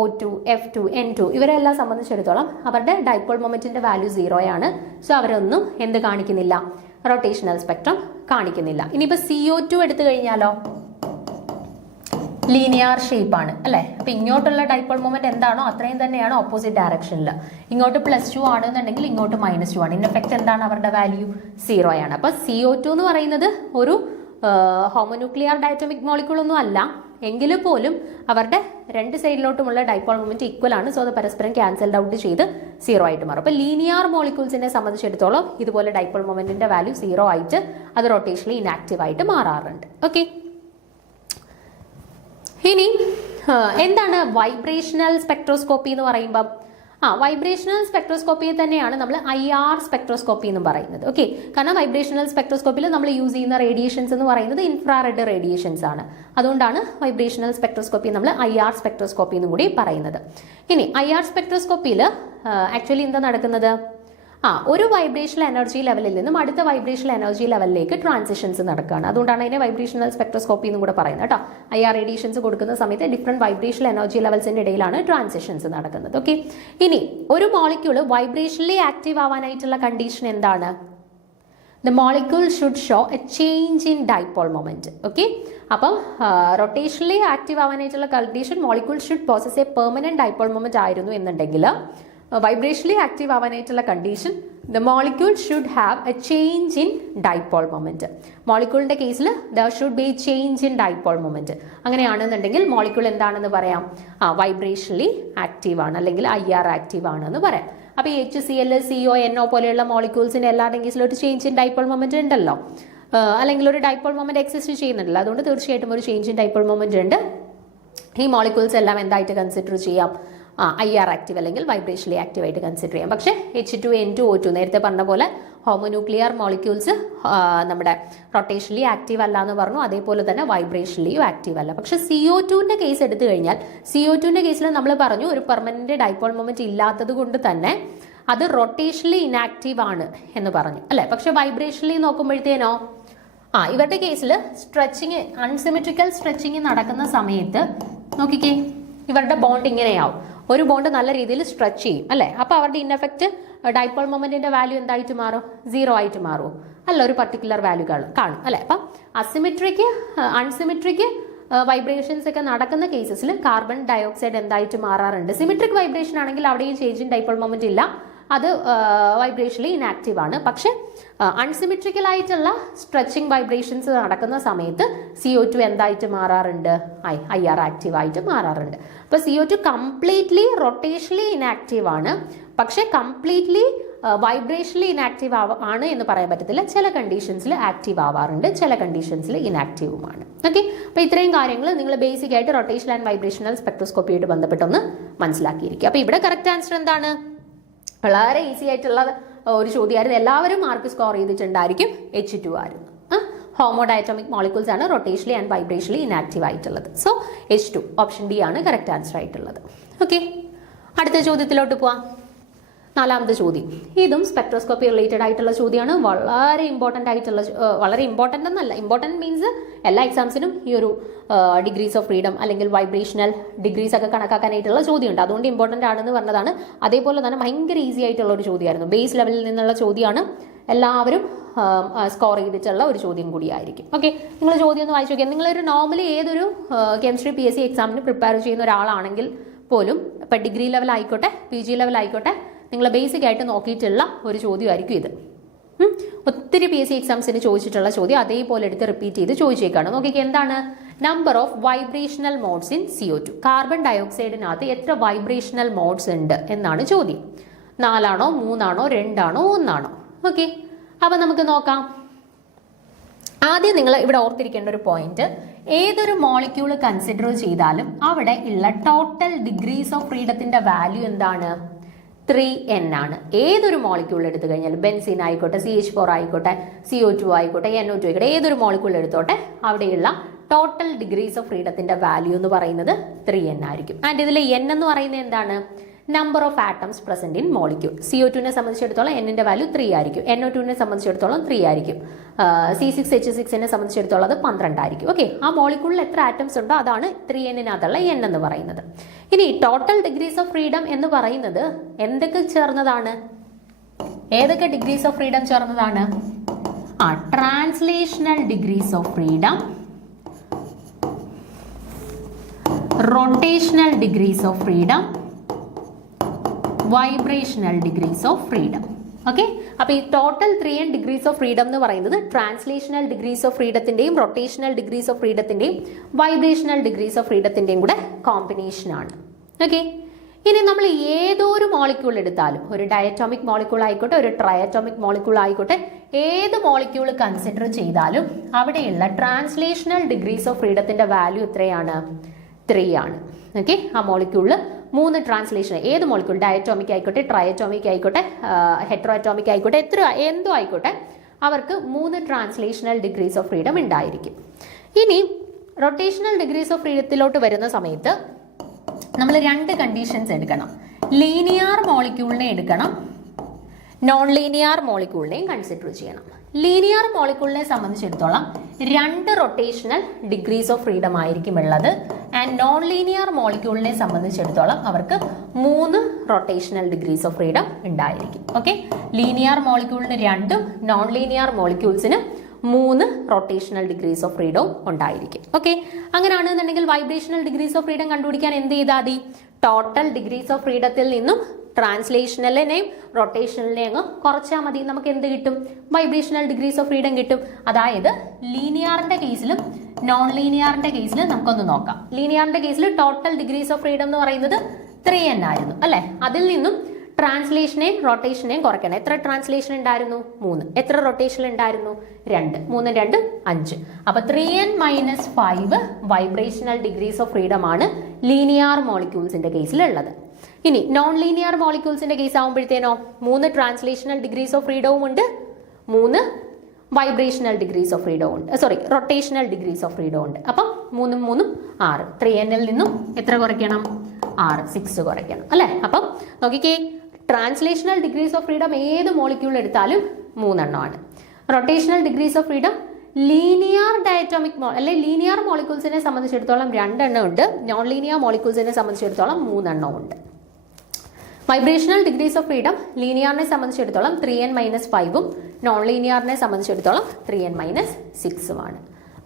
O2, F2, N2 ഇവരെല്ലാം സംബന്ധിച്ചിടത്തോളം അവരുടെ ഡൈപോൾ മൊമെന്റിന്റെ വാല്യൂ 0 ആണ്. സോ അവരൊന്നും എന്ത് കാണിക്കുന്നില്ല, റൊട്ടേഷണൽ സ്പെക്ട്രം കാണിക്കുന്നില്ല. ഇനിയിപ്പോൾ CO2 എടുത്തു കഴിഞ്ഞാലോ ലീനിയർ ഷേപ്പ് ആണ് അല്ലെ. അപ്പൊ ഇങ്ങോട്ടുള്ള ഡൈപോൾ മൊമെന്റ് എന്താണോ അത്രയും തന്നെയാണ് ഓപ്പോസിറ്റ് ഡയറക്ഷനിൽ. ഇങ്ങോട്ട് +2 ആണെന്നുണ്ടെങ്കിൽ ഇങ്ങോട്ട് -2 ആണ്. ഇൻ എഫക്ട് എന്താണ് അവരുടെ വാല്യൂ 0 ആണ്. അപ്പൊ CO2 എന്ന് പറയുന്നത് ഒരു ഹോമോന്യൂക്ലിയർ ഡയറ്റോമിക് മോളിക്യൂൾ ഒന്നും അല്ല, എങ്കിൽ പോലും അവരുടെ രണ്ട് സൈഡിലോട്ടുമുള്ള ഡൈപോൾ മൊമെന്റ് ഈക്വൽ ആണ്. സോ അത് പരസ്പരം ക്യാൻസൽഡ് ഔട്ട് ചെയ്ത് 0 ആയിട്ട് മാറും. അപ്പൊ ലീനിയർ മോളിക്യൂൾസിനെ സംബന്ധിച്ചിടത്തോളം ഇതുപോലെ ഡൈപോൾ മൊമെന്റിന്റെ വാല്യൂ 0 ആയിട്ട് അത് റൊട്ടേഷണലി ഇനാക്റ്റീവ് ആയിട്ട് മാറാറുണ്ട്. ഓക്കെ, ഇനി എന്താണ് വൈബ്രേഷണൽ സ്പെക്ട്രോസ്കോപ്പി എന്ന് പറയുമ്പോൾ? വൈബ്രേഷണൽ സ്പെക്ട്രോസ്കോപ്പിയെ തന്നെയാണ് നമ്മൾ IR സ്പെക്ട്രോസ്കോപ്പി എന്ന് പറയുന്നത്. ഓക്കെ, കാരണം വൈബ്രേഷണൽ സ്പെക്ട്രോസ്കോപ്പിയിൽ നമ്മൾ യൂസ് ചെയ്യുന്ന റേഡിയേഷൻസ് എന്ന് പറയുന്നത് ഇൻഫ്രാറെഡ് റേഡിയേഷൻസ് ആണ്. അതുകൊണ്ടാണ് വൈബ്രേഷണൽ സ്പെക്ട്രോസ്കോപ്പി നമ്മൾ IR സ്പെക്ട്രോസ്കോപ്പി എന്നും കൂടി പറയുന്നത്. ഇനി IR സ്പെക്ട്രോസ്കോപ്പിയിൽ ആക്ച്വലി എന്താ നടക്കുന്നത്? ഒരു വൈബ്രേഷണൽ എനർജി ലെവലിൽ നിന്നും അടുത്ത വൈബ്രേഷണൽ എനർജി ലെവലിലേക്ക് ട്രാൻസിഷൻസ് നടക്കുകയാണ്. അതുകൊണ്ടാണ് അതിനെ വൈബ്രേഷണൽ സ്പെക്ട്രോസ്കോപ്പി എന്നും കൂടെ പറയുന്നത് കേട്ടോ. IR റേഡിയേഷൻസ് കൊടുക്കുന്ന സമയത്ത് ഡിഫറെന്റ് വൈബ്രേഷണൽ എനർജി ലെവൽസിന്റെ ഇടയിലാണ് ട്രാൻസിഷൻസ് നടക്കുന്നത്. ഓക്കെ, ഇനി ഒരു മോളിക്യൂൾ വൈബ്രേഷണലി ആക്റ്റീവ് ആവാനായിട്ടുള്ള കണ്ടീഷൻ എന്താണ്? The molecule should show a change in dipole moment. Okay, അപ്പം റൊട്ടേഷണലി ആക്റ്റീവ് ആവാനായിട്ടുള്ള condition molecule should possess a permanent dipole moment ആയിരുന്നു എന്നുണ്ടെങ്കിൽ, വൈബ്രേഷണലി ആക്റ്റീവ് ആവാനായിട്ടുള്ള condition the molecule should have a change in dipole moment. മോളിക്യൂളിന്റെ കേസിൽ there should be change in dipole moment. അങ്ങനെയാണെന്നുണ്ടെങ്കിൽ molecule എന്താണെന്ന് പറയാം? വൈബ്രേഷണലി ആക്റ്റീവ് ആണ്, അല്ലെങ്കിൽ IR ആക്റ്റീവ് ആണെന്ന് പറയാം. അപ്പൊ HCl, CO, NO പോലെയുള്ള മോളിക്യൂൾസിന്റെ എല്ലാവരുടെയും കേസിൽ ഒരു ചേഞ്ച് ഇൻ ഡൈപോൾ മൊമെന്റ് ഉണ്ടല്ലോ, അല്ലെങ്കിൽ ഒരു ഡൈപോൾ മൊമെന്റ് എക്സിസ്റ്റ് ചെയ്യുന്നുണ്ടല്ലോ. അതുകൊണ്ട് തീർച്ചയായിട്ടും ഒരു ചേഞ്ച് ഇൻ ഡൈപോൾ മൊമെന്റ് ഉണ്ട്. ഈ മോളിക്യൂൾസ് എല്ലാം എന്തായിട്ട് കൺസിഡർ ചെയ്യാം? IR ആക്റ്റീവ് അല്ലെങ്കിൽ വൈബ്രേഷണലി ആക്റ്റീവ് ആയിട്ട് കൺസിഡർ ചെയ്യാം. പക്ഷേ H2, N2, O2 നേരത്തെ പറഞ്ഞ പോലെ ഹോമോന്യൂക്ലിയർ മോളിക്യൂൾസ് നമ്മുടെ റൊട്ടേഷണലി ആക്റ്റീവ് അല്ല എന്ന് പറഞ്ഞു, അതേപോലെ തന്നെ വൈബ്രേഷണലിയും ആക്റ്റീവ് അല്ല. പക്ഷേ CO2ന്റെ കേസ് എടുത്തു കഴിഞ്ഞാൽ CO2ന്റെ കേസിൽ നമ്മൾ പറഞ്ഞു ഒരു പെർമനന്റ് ഡൈപോൾ മൊമെന്റ് ഇല്ലാത്തത് കൊണ്ട് തന്നെ അത് റൊട്ടേഷണലി ഇനാക്റ്റീവ് ആണ് എന്ന് പറഞ്ഞു അല്ലെ. പക്ഷെ വൈബ്രേഷണലി നോക്കുമ്പോഴത്തേനോ ഇവരുടെ കേസിൽ സ്ട്രെച്ചിങ്, അൺസിമെട്രിക്കൽ സ്ട്രെച്ചിങ് നടക്കുന്ന സമയത്ത് നോക്കിക്കേ, ഇവരുടെ ബോണ്ട് ഇങ്ങനെയാവും. ഒരു ബോണ്ട് നല്ല രീതിയിൽ സ്ട്രെച്ച് ചെയ്യും അല്ലെ. അപ്പൊ അവരുടെ ഇൻഎഫക്റ്റ് ഡൈപോൾ മൊമെന്റിന്റെ വാല്യൂ എന്തായിട്ട് മാറും? 0 ആയിട്ട് മാറും അല്ല, ഒരു പർട്ടിക്കുലർ വാല്യൂ കാണും അല്ലെ. അപ്പം അൺസിമെട്രിക് വൈബ്രേഷൻസ് ഒക്കെ നടക്കുന്ന കേസസിൽ കാർബൺ ഡയോക്സൈഡ് എന്തായിട്ട് മാറാറുണ്ട്? സിമെട്രിക് വൈബ്രേഷൻ ആണെങ്കിൽ അവിടെയും ചേഞ്ച് ഇൻ ഡൈപോൾ മൊമെന്റ് ഇല്ല, അത് വൈബ്രേഷണലി ഇനാക്റ്റീവ് ആണ്. പക്ഷെ അൺസിമെട്രിക്കൽ ആയിട്ടുള്ള സ്ട്രെച്ചിങ് വൈബ്രേഷൻസ് നടക്കുന്ന സമയത്ത് CO2 എന്തായിട്ട് മാറാറുണ്ട്? IR ആക്റ്റീവ് ആയിട്ട് മാറാറുണ്ട്. അപ്പൊ CO2 കംപ്ലീറ്റ്ലി റൊട്ടേഷണലി ഇനാക്റ്റീവ് ആണ്, പക്ഷെ കംപ്ലീറ്റ്ലി വൈബ്രേഷണലി ഇനാക്റ്റീവ് ആണ് എന്ന് പറയാൻ പറ്റത്തില്ല. ചില കണ്ടീഷൻസിൽ ആക്റ്റീവ് ആവാറുണ്ട്, ചില കണ്ടീഷൻസിൽ ഇനാക്റ്റീവുമാണ്. ഓക്കെ, അപ്പൊ ഇത്രയും കാര്യങ്ങൾ നിങ്ങൾ ബേസിക് ആയിട്ട് റൊട്ടേഷണൽ ആൻഡ് വൈബ്രേഷണൽ സ്പെക്ട്രോസ്കോപ്പിയായിട്ട് ബന്ധപ്പെട്ടൊന്ന് മനസ്സിലാക്കിയിരിക്കുക. അപ്പൊ ഇവിടെ കറക്റ്റ് ആൻസർ എന്താണ്? വളരെ ഈസി ആയിട്ടുള്ള ഒരു ചോദ്യമായിരുന്നു. എല്ലാവരും മാർക്ക് സ്കോർ ചെയ്തിട്ടുണ്ടായിരിക്കും. H2 ആയിരുന്നു. ഹോമോഡയറ്റോമിക് മോളിക്യൂൾസ് ആണ് റൊട്ടേഷണലി ആൻഡ് വൈബ്രേഷണലി ഇനാക്റ്റീവ് ആയിട്ടുള്ളത്. സോ H2 ഓപ്ഷൻ D ആണ് കറക്റ്റ് ആൻസർ ആയിട്ടുള്ളത്. ഓക്കെ, അടുത്ത ചോദ്യത്തിലോട്ട് പോവാം. നാലാമത്തെ ചോദ്യം, ഇതും സ്പെക്ട്രോസ്കോപ്പി റിലേറ്റഡ് ആയിട്ടുള്ള ചോദ്യമാണ്. വളരെ ഇമ്പോർട്ടൻ്റ് ആയിട്ടുള്ള, വളരെ ഇമ്പോർട്ടൻ്റ് എന്നല്ല, ഇമ്പോർട്ടൻ്റ് മീൻസ് എല്ലാ എക്സാംസിനും ഈ ഒരു ഡിഗ്രീസ് ഓഫ് ഫ്രീഡം അല്ലെങ്കിൽ വൈബ്രേഷണൽ ഡിഗ്രീസ് ഒക്കെ കണക്കാക്കാനായിട്ടുള്ള ചോദ്യമുണ്ട്. അതുകൊണ്ട് ഇമ്പോർട്ടൻ്റ് ആണെന്ന് പറഞ്ഞതാണ്. അതേപോലെ തന്നെ ഭയങ്കര ഈസി ആയിട്ടുള്ള ഒരു ചോദ്യമായിരുന്നു. ബേസ് ലെവലിൽ നിന്നുള്ള ചോദ്യമാണ്. എല്ലാവരും സ്കോർ ചെയ്തിട്ടുള്ള ഒരു ചോദ്യം കൂടിയായിരിക്കും. ഓക്കെ, നിങ്ങൾ ചോദ്യം ഒന്ന് വായിച്ചു നോക്കിയാൽ, നിങ്ങളൊരു നോർമലി ഏതൊരു കെമിസ്ട്രി PSC എക്സാമിന് പ്രിപ്പയർ ചെയ്യുന്ന ഒരാളാണെങ്കിൽ പോലും, ഇപ്പം ഡിഗ്രി ലെവൽ ആയിക്കോട്ടെ PG ലെവൽ ആയിക്കോട്ടെ, നിങ്ങൾ ബേസിക് ആയിട്ട് നോക്കിയിട്ടുള്ള ഒരു ചോദ്യമായിരിക്കും ഇത്. ഒത്തിരി PSC എക്സാംസിന് ചോദിച്ചിട്ടുള്ള ചോദ്യം അതേപോലെ എടുത്ത് റിപ്പീറ്റ് ചെയ്ത് ചോദിച്ചേക്കാണ്. നോക്കിക്കേ, എന്താണ്? Number of vibrational modes in CO2. Carbon ഡയോക്സൈഡിനകത്ത് എത്ര വൈബ്രേഷണൽ മോഡ്സ് ഉണ്ട് എന്നാണ് ചോദ്യം. 4 ആണോ 3 ആണോ 2 ആണോ 1 ആണോ? ഓക്കെ, അപ്പൊ നമുക്ക് നോക്കാം. ആദ്യം നിങ്ങൾ ഇവിടെ ഓർത്തിരിക്കേണ്ട ഒരു പോയിന്റ്, ഏതൊരു മോളിക്യൂള് കൺസിഡർ ചെയ്താലും അവിടെ ഉള്ള ടോട്ടൽ ഡിഗ്രീസ് ഓഫ് ഫ്രീഡത്തിന്റെ വാല്യൂ എന്താണ്? 3n ആണ്. ഏതൊരു മോളിക്യൂൾ എടുത്തു കഴിഞ്ഞാൽ, ബെൻസീൻ ആയിക്കോട്ടെ, CH4 ആയിക്കോട്ടെ, CO2 ആയിക്കോട്ടെ, NO2 ആയിക്കോട്ടെ, ഏതൊരു മോളിക്യൂൾ എടുത്തോട്ടെ, അവിടെയുള്ള ടോട്ടൽ ഡിഗ്രീസ് ഓഫ് ഫ്രീഡത്തിന്റെ വാല്യൂ എന്ന് പറയുന്നത് 3n ആയിരിക്കും. ആൻഡ് ഇതിൽ n എന്ന് പറയുന്നത് എന്താണ്? Number of atoms present in molecule. CO2നെ സംബന്ധിച്ചിടത്തോളം എന്നിന്റെ വാല്യൂ 3 ആയിരിക്കും, NO2നെ സംബന്ധിച്ചിടത്തോളം 3 ആയിരിക്കും, C6H6നെ സംബന്ധിച്ചിടത്തോളം അത് 12 ആയിരിക്കും. ഓക്കെ, ആ മോളിക്യൂളിൽ എത്ര ആറ്റംസ് ഉണ്ടോ അതാണ് 3N-നകത്തുള്ള N എന്ന് പറയുന്നത്. ഇനി ടോട്ടൽ ഡിഗ്രീസ് ഓഫ് ഫ്രീഡം എന്ന് പറയുന്നത് എന്തൊക്കെ ചേർന്നതാണ്? ഏതൊക്കെ ഡിഗ്രീസ് ഓഫ് ഫ്രീഡം ചേർന്നതാണ്? Translational degrees of freedom, rotational degrees of freedom, vibrational degrees of freedom. Okay, അപ്പൊ ഈ total 3N degrees of freedom എന്ന് പറയുന്നത് ട്രാൻസ്ലേഷണൽ ഡിഗ്രീസ് ഓഫ് ഫ്രീഡത്തിന്റെയും റൊട്ടേഷണൽ ഡിഗ്രീസ് ഓഫ് ഫ്രീഡത്തിന്റെയും വൈബ്രേഷണൽ ഡിഗ്രീസ് ഓഫ് ഫ്രീഡത്തിന്റെയും കൂടെ കോമ്പിനേഷൻ ആണ്. ഓക്കെ, ഇനി നമ്മൾ ഏതോ ഒരു മോളിക്യൂൾ എടുത്താലും, ഒരു ഡയറ്റോമിക് മോളിക്യൂൾ ആയിക്കോട്ടെ, ഒരു ട്രയറ്റോമിക് മോളിക്യൂൾ ആയിക്കോട്ടെ, ഏത് മോളിക്യൂൾ കൺസിഡർ ചെയ്താലും അവിടെയുള്ള ട്രാൻസ്ലേഷണൽ ഡിഗ്രീസ് ഓഫ് ഫ്രീഡത്തിന്റെ വാല്യൂ എത്രയാണ്? 3 ആണ്. ഓക്കെ, ആ മോളിക്യൂളിൽ 3 ട്രാൻസ്ലേഷൻ, ഏത് മോളിക്യൂൾ, ഡയറ്റോമിക് ആയിക്കോട്ടെ, ട്രയറ്റോമിക് ആയിക്കോട്ടെ, ഹെറ്ററോറ്റോമിക് ആയിക്കോട്ടെ, എന്തോ ആയിക്കോട്ടെ, അവർക്ക് 3 ട്രാൻസ്ലേഷണൽ ഡിഗ്രീസ് ഓഫ് ഫ്രീഡം ഉണ്ടായിരിക്കും. ഇനി റൊട്ടേഷണൽ ഡിഗ്രീസ് ഓഫ് ഫ്രീഡത്തിലോട്ട് വരുന്ന സമയത്ത് നമ്മൾ 2 കണ്ടീഷൻസ് എടുക്കണം. ലീനിയർ മോളിക്യൂളിനെ എടുക്കണം, നോൺ ലീനിയർ മോളിക്യൂളിനെയും കൺസിഡർ ചെയ്യണം. ലീനിയർ മോളിക്യൂളിനെ സംബന്ധിച്ചിടത്തോളം 2 റൊട്ടേഷണൽ ഡിഗ്രീസ് ഓഫ് ഫ്രീഡം ആയിരിക്കും ഉള്ളത്. ആൻഡ് നോൺ ലീനിയർ മോളിക്യൂളിനെ സംബന്ധിച്ചിടത്തോളം അവർക്ക് 3 റൊട്ടേഷണൽ ഡിഗ്രീസ് ഓഫ് ഫ്രീഡം ഉണ്ടായിരിക്കും. ഓക്കെ, ലീനിയർ മോളിക്യൂളിന് 2ഉം നോൺ ലീനിയർ മോളിക്യൂൾസിന് 3 റൊട്ടേഷണൽ ഡിഗ്രീസ് ഓഫ് ഫ്രീഡവും ഉണ്ടായിരിക്കും. ഓക്കെ, അങ്ങനെയാണെന്നുണ്ടെങ്കിൽ വൈബ്രേഷണൽ ഡിഗ്രീസ് ഓഫ് ഫ്രീഡം കണ്ടുപിടിക്കാൻ എന്ത് ചെയ്താൽ മതി? ടോട്ടൽ ഡിഗ്രീസ് ഓഫ് ഫ്രീഡത്തിൽ നിന്നും ട്രാൻസ്ലേഷണലിനെയും റൊട്ടേഷണലിനെയും അങ്ങ് കുറച്ചാൽ മതി. നമുക്ക് എന്ത് കിട്ടും? വൈബ്രേഷണൽ ഡിഗ്രീസ് ഓഫ് ഫ്രീഡം കിട്ടും. അതായത് ലീനിയറിന്റെ കേസിലും നോൺ ലീനിയറിന്റെ കേസിലും നമുക്കൊന്ന് നോക്കാം. ലീനിയറിന്റെ കേസിൽ ടോട്ടൽ ഡിഗ്രീസ് ഓഫ് ഫ്രീഡം എന്ന് പറയുന്നത് 3N ആയിരുന്നു അല്ലെ? അതിൽ നിന്നും ട്രാൻസ്ലേഷനെയും റൊട്ടേഷനെയും കുറയ്ക്കണം. എത്ര ട്രാൻസ്ലേഷൻ ഉണ്ടായിരുന്നു? 3. എത്ര റൊട്ടേഷൻ ഉണ്ടായിരുന്നു? 2. 3 2 5. അപ്പൊ 3N - 5 vibrational degrees of freedom ആണ് ലീനിയർ മോളിക്യൂൾസിന്റെ കേസിലുള്ളത്. ഇനി നോൺ ലീനിയർ മോളിക്യൂൾസിന്റെ കേസ് ആകുമ്പോഴത്തേനോ 3 ട്രാൻസ്ലേഷണൽ ഡിഗ്രീസ് ഓഫ് ഫ്രീഡവും ഉണ്ട്, 3 വൈബ്രേഷണൽ ഡിഗ്രീസ് ഓഫ് ഫ്രീഡവും ഉണ്ട്, റൊട്ടേഷണൽ ഡിഗ്രീസ് ഓഫ് ഫ്രീഡം ഉണ്ട്. അപ്പം 3 3 6. 3N-ൽ നിന്നും എത്ര കുറയ്ക്കണം? 6 6 കുറയ്ക്കണം അല്ലെ? അപ്പം നോക്കിക്കേ, ട്രാൻസ്ലേഷണൽ ഡിഗ്രീസ് ഓഫ് ഫ്രീഡം ഏത് മോളിക്യൂൾ എടുത്താലും 3 എണ്ണമാണ്. Rotational degrees of freedom linear diatomic linear മോളിക്യൂൾസിനെ സംബന്ധിച്ചിടത്തോളം 2 എണ്ണം ഉണ്ട്, നോൺ ലീനിയർ മോളിക്യൂൾസിനെ സംബന്ധിച്ചിടത്തോളം 3 എണ്ണം ഉണ്ട്. വൈബ്രേഷണൽ ഡിഗ്രീസ് ഓഫ് ഫ്രീഡം ലീനിയറിനെ സംബന്ധിച്ചിടത്തോളം 3N - 5ഉം നോൺ ലീനിയറിനെ സംബന്ധിച്ചിടത്തോളം 3N - 6ഉമാണ്.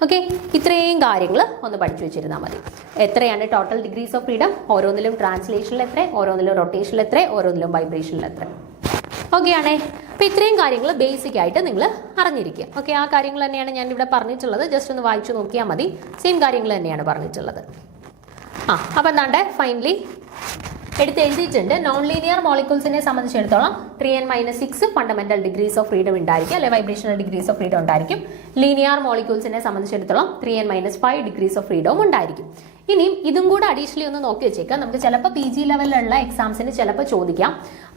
ഓക്കെ, ഇത്രയും കാര്യങ്ങൾ ഒന്ന് പഠിച്ചു വെച്ചിരുന്നാൽ മതി. എത്രയാണ് ടോട്ടൽ ഡിഗ്രീസ് ഓഫ് ഫ്രീഡം? ഓരോന്നിലും ട്രാൻസ്ലേഷനിൽ എത്ര, ഓരോന്നിലും റൊട്ടേഷനിൽ എത്ര, ഓരോന്നിലും വൈബ്രേഷനിൽ എത്ര. ഓക്കെ ആണേ? അപ്പൊ ഇത്രയും കാര്യങ്ങൾ ബേസിക് ആയിട്ട് നിങ്ങൾ അറിഞ്ഞിരിക്കുക. ഓക്കെ, ആ കാര്യങ്ങൾ തന്നെയാണ് ഞാൻ ഇവിടെ പറഞ്ഞിട്ടുള്ളത്. ജസ്റ്റ് ഒന്ന് വായിച്ചു നോക്കിയാൽ മതി. സെയിം കാര്യങ്ങൾ തന്നെയാണ് പറഞ്ഞിട്ടുള്ളത്. അപ്പൊ എന്താണ്ട് ഫൈനലി എടുത്ത് എഴുതിയിട്ടുണ്ട്. നോൺ ലീനിയർ മോളിക്യൂൾസിനെ സംബന്ധിച്ചിടത്തോളം 3N - 6 fundamental degrees of freedom ഉണ്ടായിരിക്കും, അല്ലെ വൈബ്രേഷണൽ ഡിഗ്രീസ് ഓഫ് ഫ്രീഡം ഉണ്ടായിരിക്കും. ലീനിയർ മോളിക്യൂൾസിനെ സംബന്ധിച്ചിടത്തോളം 3N - 5 ഡിഗ്രീസ് ഓഫ് ഫ്രീഡവും ഉണ്ടായിരിക്കും. ഇനിയും ഇതും കൂടെ അഡീഷണലി ഒന്ന് നോക്കി വെച്ചേക്കാം. നമുക്ക് ചിലപ്പോൾ PG ലെവലിലുള്ള എക്സാംസിന് ചിലപ്പോൾ ചോദിക്കാം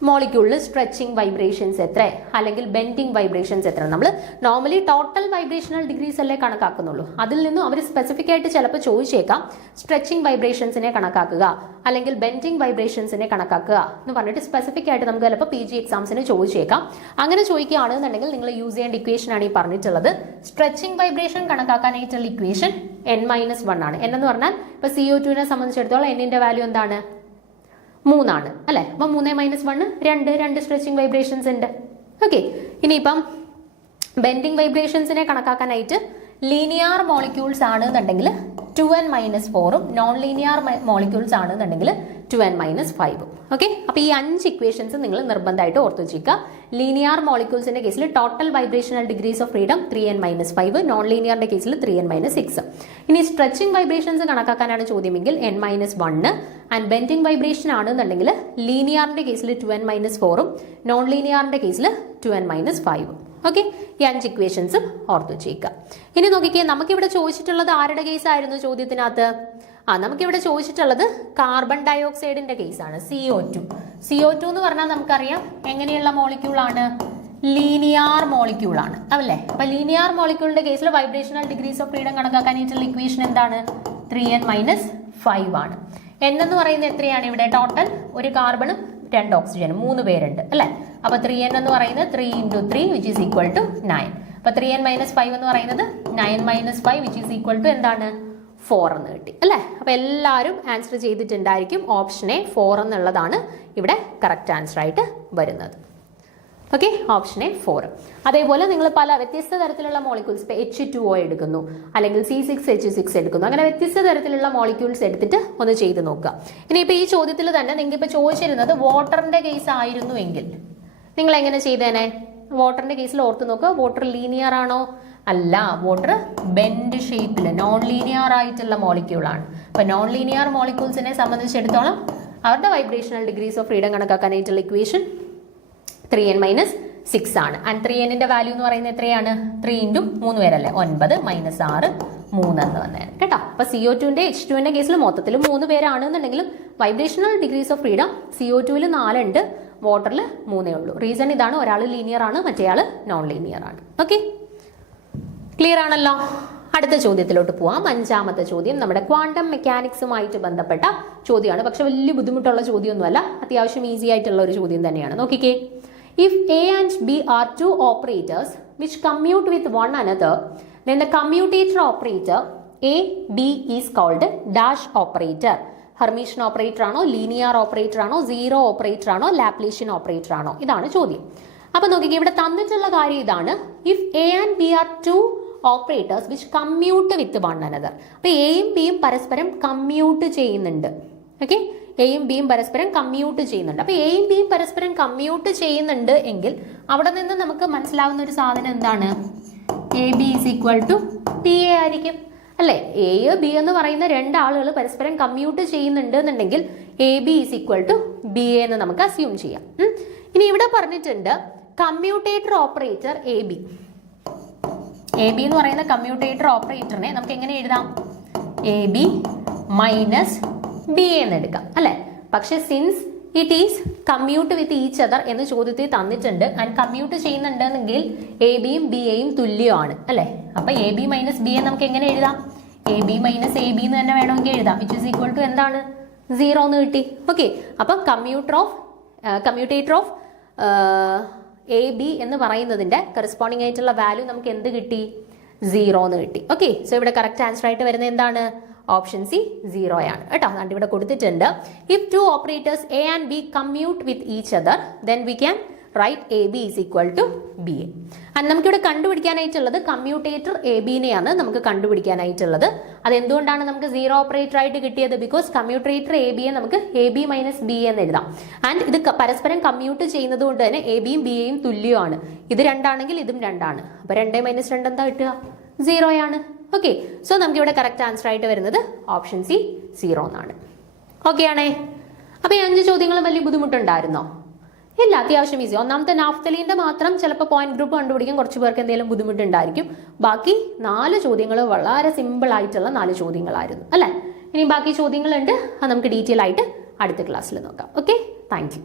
മോളിക്യൂളിൽ സ്ട്രെച്ചിങ് വൈബ്രേഷൻസ് എത്ര, അല്ലെങ്കിൽ ബെൻഡിങ് വൈബ്രേഷൻസ് എത്ര. നമ്മൾ നോർമലി ടോട്ടൽ വൈബ്രേഷണൽ ഡിഗ്രീസ് അല്ലേ കണക്കാക്കുന്നുള്ളൂ. അതിൽ നിന്നും അവർ സ്പെസിഫിക് ആയിട്ട് ചിലപ്പോൾ ചോദിച്ചേക്കാം സ്ട്രെച്ചിങ് വൈബ്രേഷൻസിനെ കണക്കാക്കുക, അല്ലെങ്കിൽ ബെൻഡിങ് വൈബ്രേഷൻസിനെ കണക്കാക്കുക എന്ന് പറഞ്ഞിട്ട് സ്പെസിഫിക് ആയിട്ട് നമുക്ക് ചിലപ്പോൾ PG എക്സാംസിന് ചോദിച്ചേക്കാം. അങ്ങനെ ചോദിക്കുകയാണെന്നുണ്ടെങ്കിൽ നിങ്ങൾ യൂസ് ചെയ്യേണ്ട ഇക്വേഷൻ ആണ് ഈ പറഞ്ഞിട്ടുള്ളത്. സ്ട്രെച്ചിങ് വൈബ്രേഷൻ കണക്കാക്കാനായിട്ടുള്ള ഇക്വേഷൻ N - 1 ആണ്. N എന്ന് പറഞ്ഞാൽ ഇപ്പൊ CO2നെ സംബന്ധിച്ചിടത്തോളം N-ന്റെ വാല്യൂ എന്താണ്? 3 ആണ് അല്ലെ? അപ്പൊ 3 - 1 2 സ്ട്രെച്ചിങ് വൈബ്രേഷൻസ് ഉണ്ട്. ഓക്കെ, ഇനിയിപ്പം ബെൻഡിങ് വൈബ്രേഷൻസിനെ കണക്കാക്കാനായിട്ട് ലീനിയർ മോളിക്യൂൾസ് ആണെന്നുണ്ടെങ്കിൽ 2N - 4ഉം നോൺ ലീനിയർ മോളിക്യൂൾസ് ആണെന്നുണ്ടെങ്കിൽ 2N - 5ഉം. ഓക്കെ, അപ്പൊ ഈ 5 ഇക്വേഷൻസ് നിങ്ങൾ നിർബന്ധമായിട്ട് ഓർത്ത് വെച്ചിരിക്കുക. ലീനിയർ മോളിക്യൂൾസിന്റെ കേസിൽ total vibrational degrees of freedom 3N - 5, non ലീനിയറിന്റെ കേസിൽ 3N - 6. ഇനി സ്ട്രെച്ചിങ് വൈബ്രേഷൻസ് കണക്കാക്കാനാണ് ചോദ്യമെങ്കിൽ N - 1, ആൻഡ് ബെൻഡിങ് വൈബ്രേഷൻ ആണെന്നുണ്ടെങ്കിൽ ലീനിയറിന്റെ കേസിൽ 2N - 4ഉം നോൺ ലീനിയറിന്റെ കേസിൽ 2N - 5ഉം. ഓക്കെ, ഈ 5 ഇക്വേഷൻസും ഓർത്ത് വെച്ചേക്കുക. ഇനി നോക്കിക്കേ, നമുക്കിവിടെ ചോദിച്ചിട്ടുള്ളത് ആരുടെ കേസ് ആയിരുന്നു ചോദ്യത്തിനകത്ത്? നമുക്കിവിടെ ചോദിച്ചിട്ടുള്ളത് കാർബൺ ഡയോക്സൈഡിന്റെ കേസാണ്, CO2. CO2 എന്ന് പറഞ്ഞാൽ നമുക്കറിയാം എങ്ങനെയുള്ള മോളിക്യൂൾ ആണ്? ലീനിയർ മോളിക്യൂൾ ആണ് അല്ലേ? അപ്പൊ ലീനിയർ മോളിക്യൂളിന്റെ കേസിൽ വൈബ്രേഷണൽ ഡിഗ്രീസ് ഓഫ് ഫ്രീഡം കണക്കാക്കാനായിട്ടുള്ള ഇക്വേഷൻ എന്താണ്? 3N - 5 ആണ്. N എന്ന് പറയുന്നത് എത്രയാണ് ഇവിടെ ടോട്ടൽ? ഒരു കാർബണും 2 ഓക്സിജനും 3 പേരുണ്ട് അല്ലേ? അപ്പൊ 3n എന്ന് പറയുന്നത് 3 × 3 which is equal to 9. അപ്പൊ 3n - 5 എന്ന് പറയുന്നത് 9 - 5 which is equal to എന്താണ്? 4 എന്ന് കിട്ടി അല്ലേ? അപ്പൊ എല്ലാവരും ആൻസർ ചെയ്തിട്ടുണ്ടായിരിക്കും. ഓപ്ഷൻ എ 4 എന്നുള്ളതാണ് ഇവിടെ കറക്റ്റ് ആൻസർ ആയിട്ട് വരുന്നത്. Okay, option A 4. അതേപോലെ നിങ്ങൾ പല വ്യത്യസ്ത തരത്തിലുള്ള മോളിക്യൂൾസ്, ഇപ്പോൾ H2O എടുക്കുന്നു, അല്ലെങ്കിൽ C6H6 എടുക്കുന്നു, അങ്ങനെ വ്യത്യസ്ത തരത്തിലുള്ള മോളിക്യൂൾസ് എടുത്തിട്ട് ഒന്ന് ചെയ്ത് നോക്കുക. ഇനിയിപ്പോൾ ഈ ചോദ്യത്തിൽ തന്നെ നിങ്ങൾക്ക് ഇപ്പോൾ ചോദിച്ചിരുന്നത് വാട്ടറിന്റെ കേസ് ആയിരുന്നു എങ്കിൽ നിങ്ങൾ എങ്ങനെ ചെയ്തേനെ? വാട്ടറിന്റെ കേസിൽ ഓർത്ത് നോക്കുക. വാട്ടർ ലീനിയർ ആണോ? അല്ല, വാട്ടർ ബെൻഡ് ഷേപ്പിൽ നോൺ ലീനിയർ ആയിട്ടുള്ള മോളിക്യൂളാണ്. അപ്പോൾ നോൺ ലീനിയർ മോളിക്യൂൾസിനെ സംബന്ധിച്ചിടത്തോളം അവരുടെ വൈബ്രേഷണൽ ഡിഗ്രീസ് ഓഫ് ഫ്രീഡം കണക്കാക്കാനായിട്ടുള്ള ഇക്വേഷൻ 3n - 6 ആണ്. ആൻഡ് 3n വാല്യൂ എന്ന് പറയുന്നത് എത്രയാണ്? 3 × 3 പേരല്ലേ, 9 - 6 3 എന്ന് വന്നതാണ് കേട്ടോ. അപ്പൊ CO2ന്റെ H2ന്റെ കേസിൽ മൊത്തത്തിൽ 3 പേരാണെന്നുണ്ടെങ്കിലും വൈബ്രേഷണൽ ഡിഗ്രീസ് ഓഫ് ഫ്രീഡം CO2ൽ 4 ഉണ്ട്, വാട്ടറിൽ 3 ഉള്ളൂ. റീസൺ ഇതാണ്, ഒരാൾ ലീനിയർ ആണ്, മറ്റേയാൾ നോൺ ലീനിയർ ആണ്. ഓക്കെ, ക്ലിയർ ആണല്ലോ? അടുത്ത ചോദ്യത്തിലോട്ട് പോവാം. 5ാമത്തെ ചോദ്യം നമ്മുടെ ക്വാണ്ടം മെക്കാനിക്സുമായിട്ട് ബന്ധപ്പെട്ട ചോദ്യമാണ്. പക്ഷെ വലിയ ബുദ്ധിമുട്ടുള്ള ചോദ്യമൊന്നുമല്ല, അത്യാവശ്യം ഈസി ആയിട്ടുള്ള ഒരു ചോദ്യം തന്നെയാണ്. നോക്കിക്കേ. If A and B are two operators which commute with one another, then the commutator operator A, B is called dash operator. Hermitian operator ആണോ, ലീനിയർ ഓപ്പറേറ്റർ ആണോ, സീറോ ഓപ്പറേറ്റർ ആണോ, ലാപ്ലേഷ്യൻ ഓപ്പറേറ്റർ ആണോ? ഇതാണ് ചോദ്യം. അപ്പൊ നോക്കിക്കേ, ഇവിടെ തന്നിട്ടുള്ള കാര്യം ഇതാണ്. If A and B are two operators which commute with one another. അപ്പൊ എയും ബിയും പരസ്പരം കമ്മ്യൂട്ട് ചെയ്യുന്നുണ്ട്. ഓക്കെ, എയും ബിയും പരസ്പരം കമ്മ്യൂട്ട് ചെയ്യുന്നുണ്ട്. അപ്പൊ എയും ബിയും പരസ്പരം കമ്മ്യൂട്ട് ചെയ്യുന്നുണ്ട് എങ്കിൽ അവിടെ നിന്ന് നമുക്ക് മനസ്സിലാവുന്ന ഒരു സാധനം എന്താണ്? AB = PA ആയിരിക്കും അല്ലെ? എ ബി എന്ന് പറയുന്ന 2 ആളുകൾ പരസ്പരം കമ്മ്യൂട്ട് ചെയ്യുന്നുണ്ട് എന്നുണ്ടെങ്കിൽ AB = BA എന്ന് നമുക്ക് അസ്യൂം ചെയ്യാം. ഇനി ഇവിടെ പറഞ്ഞിട്ടുണ്ട് കമ്മ്യൂട്ടേറ്റർ ഓപ്പറേറ്റർ AB. AB എന്ന് പറയുന്ന കമ്മ്യൂട്ടേറ്റർ ഓപ്പറേറ്ററിനെ നമുക്ക് എങ്ങനെ എഴുതാം? AB - BA എന്ന് എടുക്കാം അല്ലെ? പക്ഷെ since it is commute with each other എന്ന് ചോദ്യത്തിൽ തന്നിട്ടുണ്ട്, ആൻഡ് കമ്മ്യൂട്ട് ചെയ്യുന്നുണ്ടെങ്കിൽ AB-യും BA-യും തുല്യമാണ് അല്ലെ? അപ്പൊ AB - BA നമുക്ക് എങ്ങനെ എഴുതാം? AB - AB എന്ന് തന്നെ വേണമെങ്കിൽ എഴുതാം, which is equal to എന്താണ്? 0 എന്ന് കിട്ടി. ഓക്കെ, അപ്പൊ കമ്മ്യൂട്ടേറ്റർ ഓഫ് AB എന്ന് പറയുന്നതിന്റെ കറസ്പോണ്ടിങ് ആയിട്ടുള്ള വാല്യൂ നമുക്ക് എന്ത് കിട്ടി? 0 എന്ന് കിട്ടി. ഓക്കെ, സോ ഇവിടെ കറക്റ്റ് ആൻസർ ആയിട്ട് വരുന്നത് എന്താണ്? ഓപ്ഷൻ സി 0 ആണ് കേട്ടോ. അതുകൊണ്ട് ഇവിടെ കൊടുത്തിട്ടുണ്ട് if to operators A and B commute with each other then we can write AB = BA. And നമുക്കിവിടെ കണ്ടുപിടിക്കാനായിട്ടുള്ളത് കമ്മ്യൂട്ടേറ്റർ AB-നെയാണ് നമുക്ക് കണ്ടുപിടിക്കാനായിട്ടുള്ളത്. അതെന്തുകൊണ്ടാണ് നമുക്ക് 0 ഓപ്പറേറ്റർ ആയിട്ട് കിട്ടിയത്? ബിക്കോസ് കമ്മ്യൂട്ടേറ്റർ AB-യെ നമുക്ക് AB - BA എന്ന് എഴുതാം. ആൻഡ് ഇത് പരസ്പരം കമ്മ്യൂട്ട് ചെയ്യുന്നത് കൊണ്ട് തന്നെ AB-യും BA-യും തുല്യമാണ്. ഇത് 2 ആണെങ്കിൽ ഇതും 2 ആണ്. അപ്പൊ 2 - 2 എന്താ കിട്ടുക? 0 ആണ്. ഓക്കെ, സോ നമുക്ക് ഇവിടെ കറക്റ്റ് ആൻസർ ആയിട്ട് വരുന്നത് ഓപ്ഷൻ സി 0 എന്നാണ്. ഓക്കെ ആണേ? അപ്പൊ ഈ 5 ചോദ്യങ്ങളും വലിയ ബുദ്ധിമുട്ടുണ്ടായിരുന്നോ? ഇല്ല, അത്യാവശ്യം ഈസി. ഒന്നാമത്തെ നാഫ്തലീന്റെ മാത്രം ചിലപ്പോൾ പോയിന്റ് ഗ്രൂപ്പ് കണ്ടുപിടിക്കാൻ കുറച്ച് പേർക്ക് എന്തെങ്കിലും ബുദ്ധിമുട്ടുണ്ടായിരിക്കും. ബാക്കി 4 ചോദ്യങ്ങൾ വളരെ സിമ്പിൾ ആയിട്ടുള്ള 4 ചോദ്യങ്ങളായിരുന്നു അല്ലെ? ഇനി ബാക്കി ചോദ്യങ്ങളുണ്ട്, അത് നമുക്ക് ഡീറ്റെയിൽ ആയിട്ട് അടുത്ത ക്ലാസ്സിൽ നോക്കാം. Okay, thank you.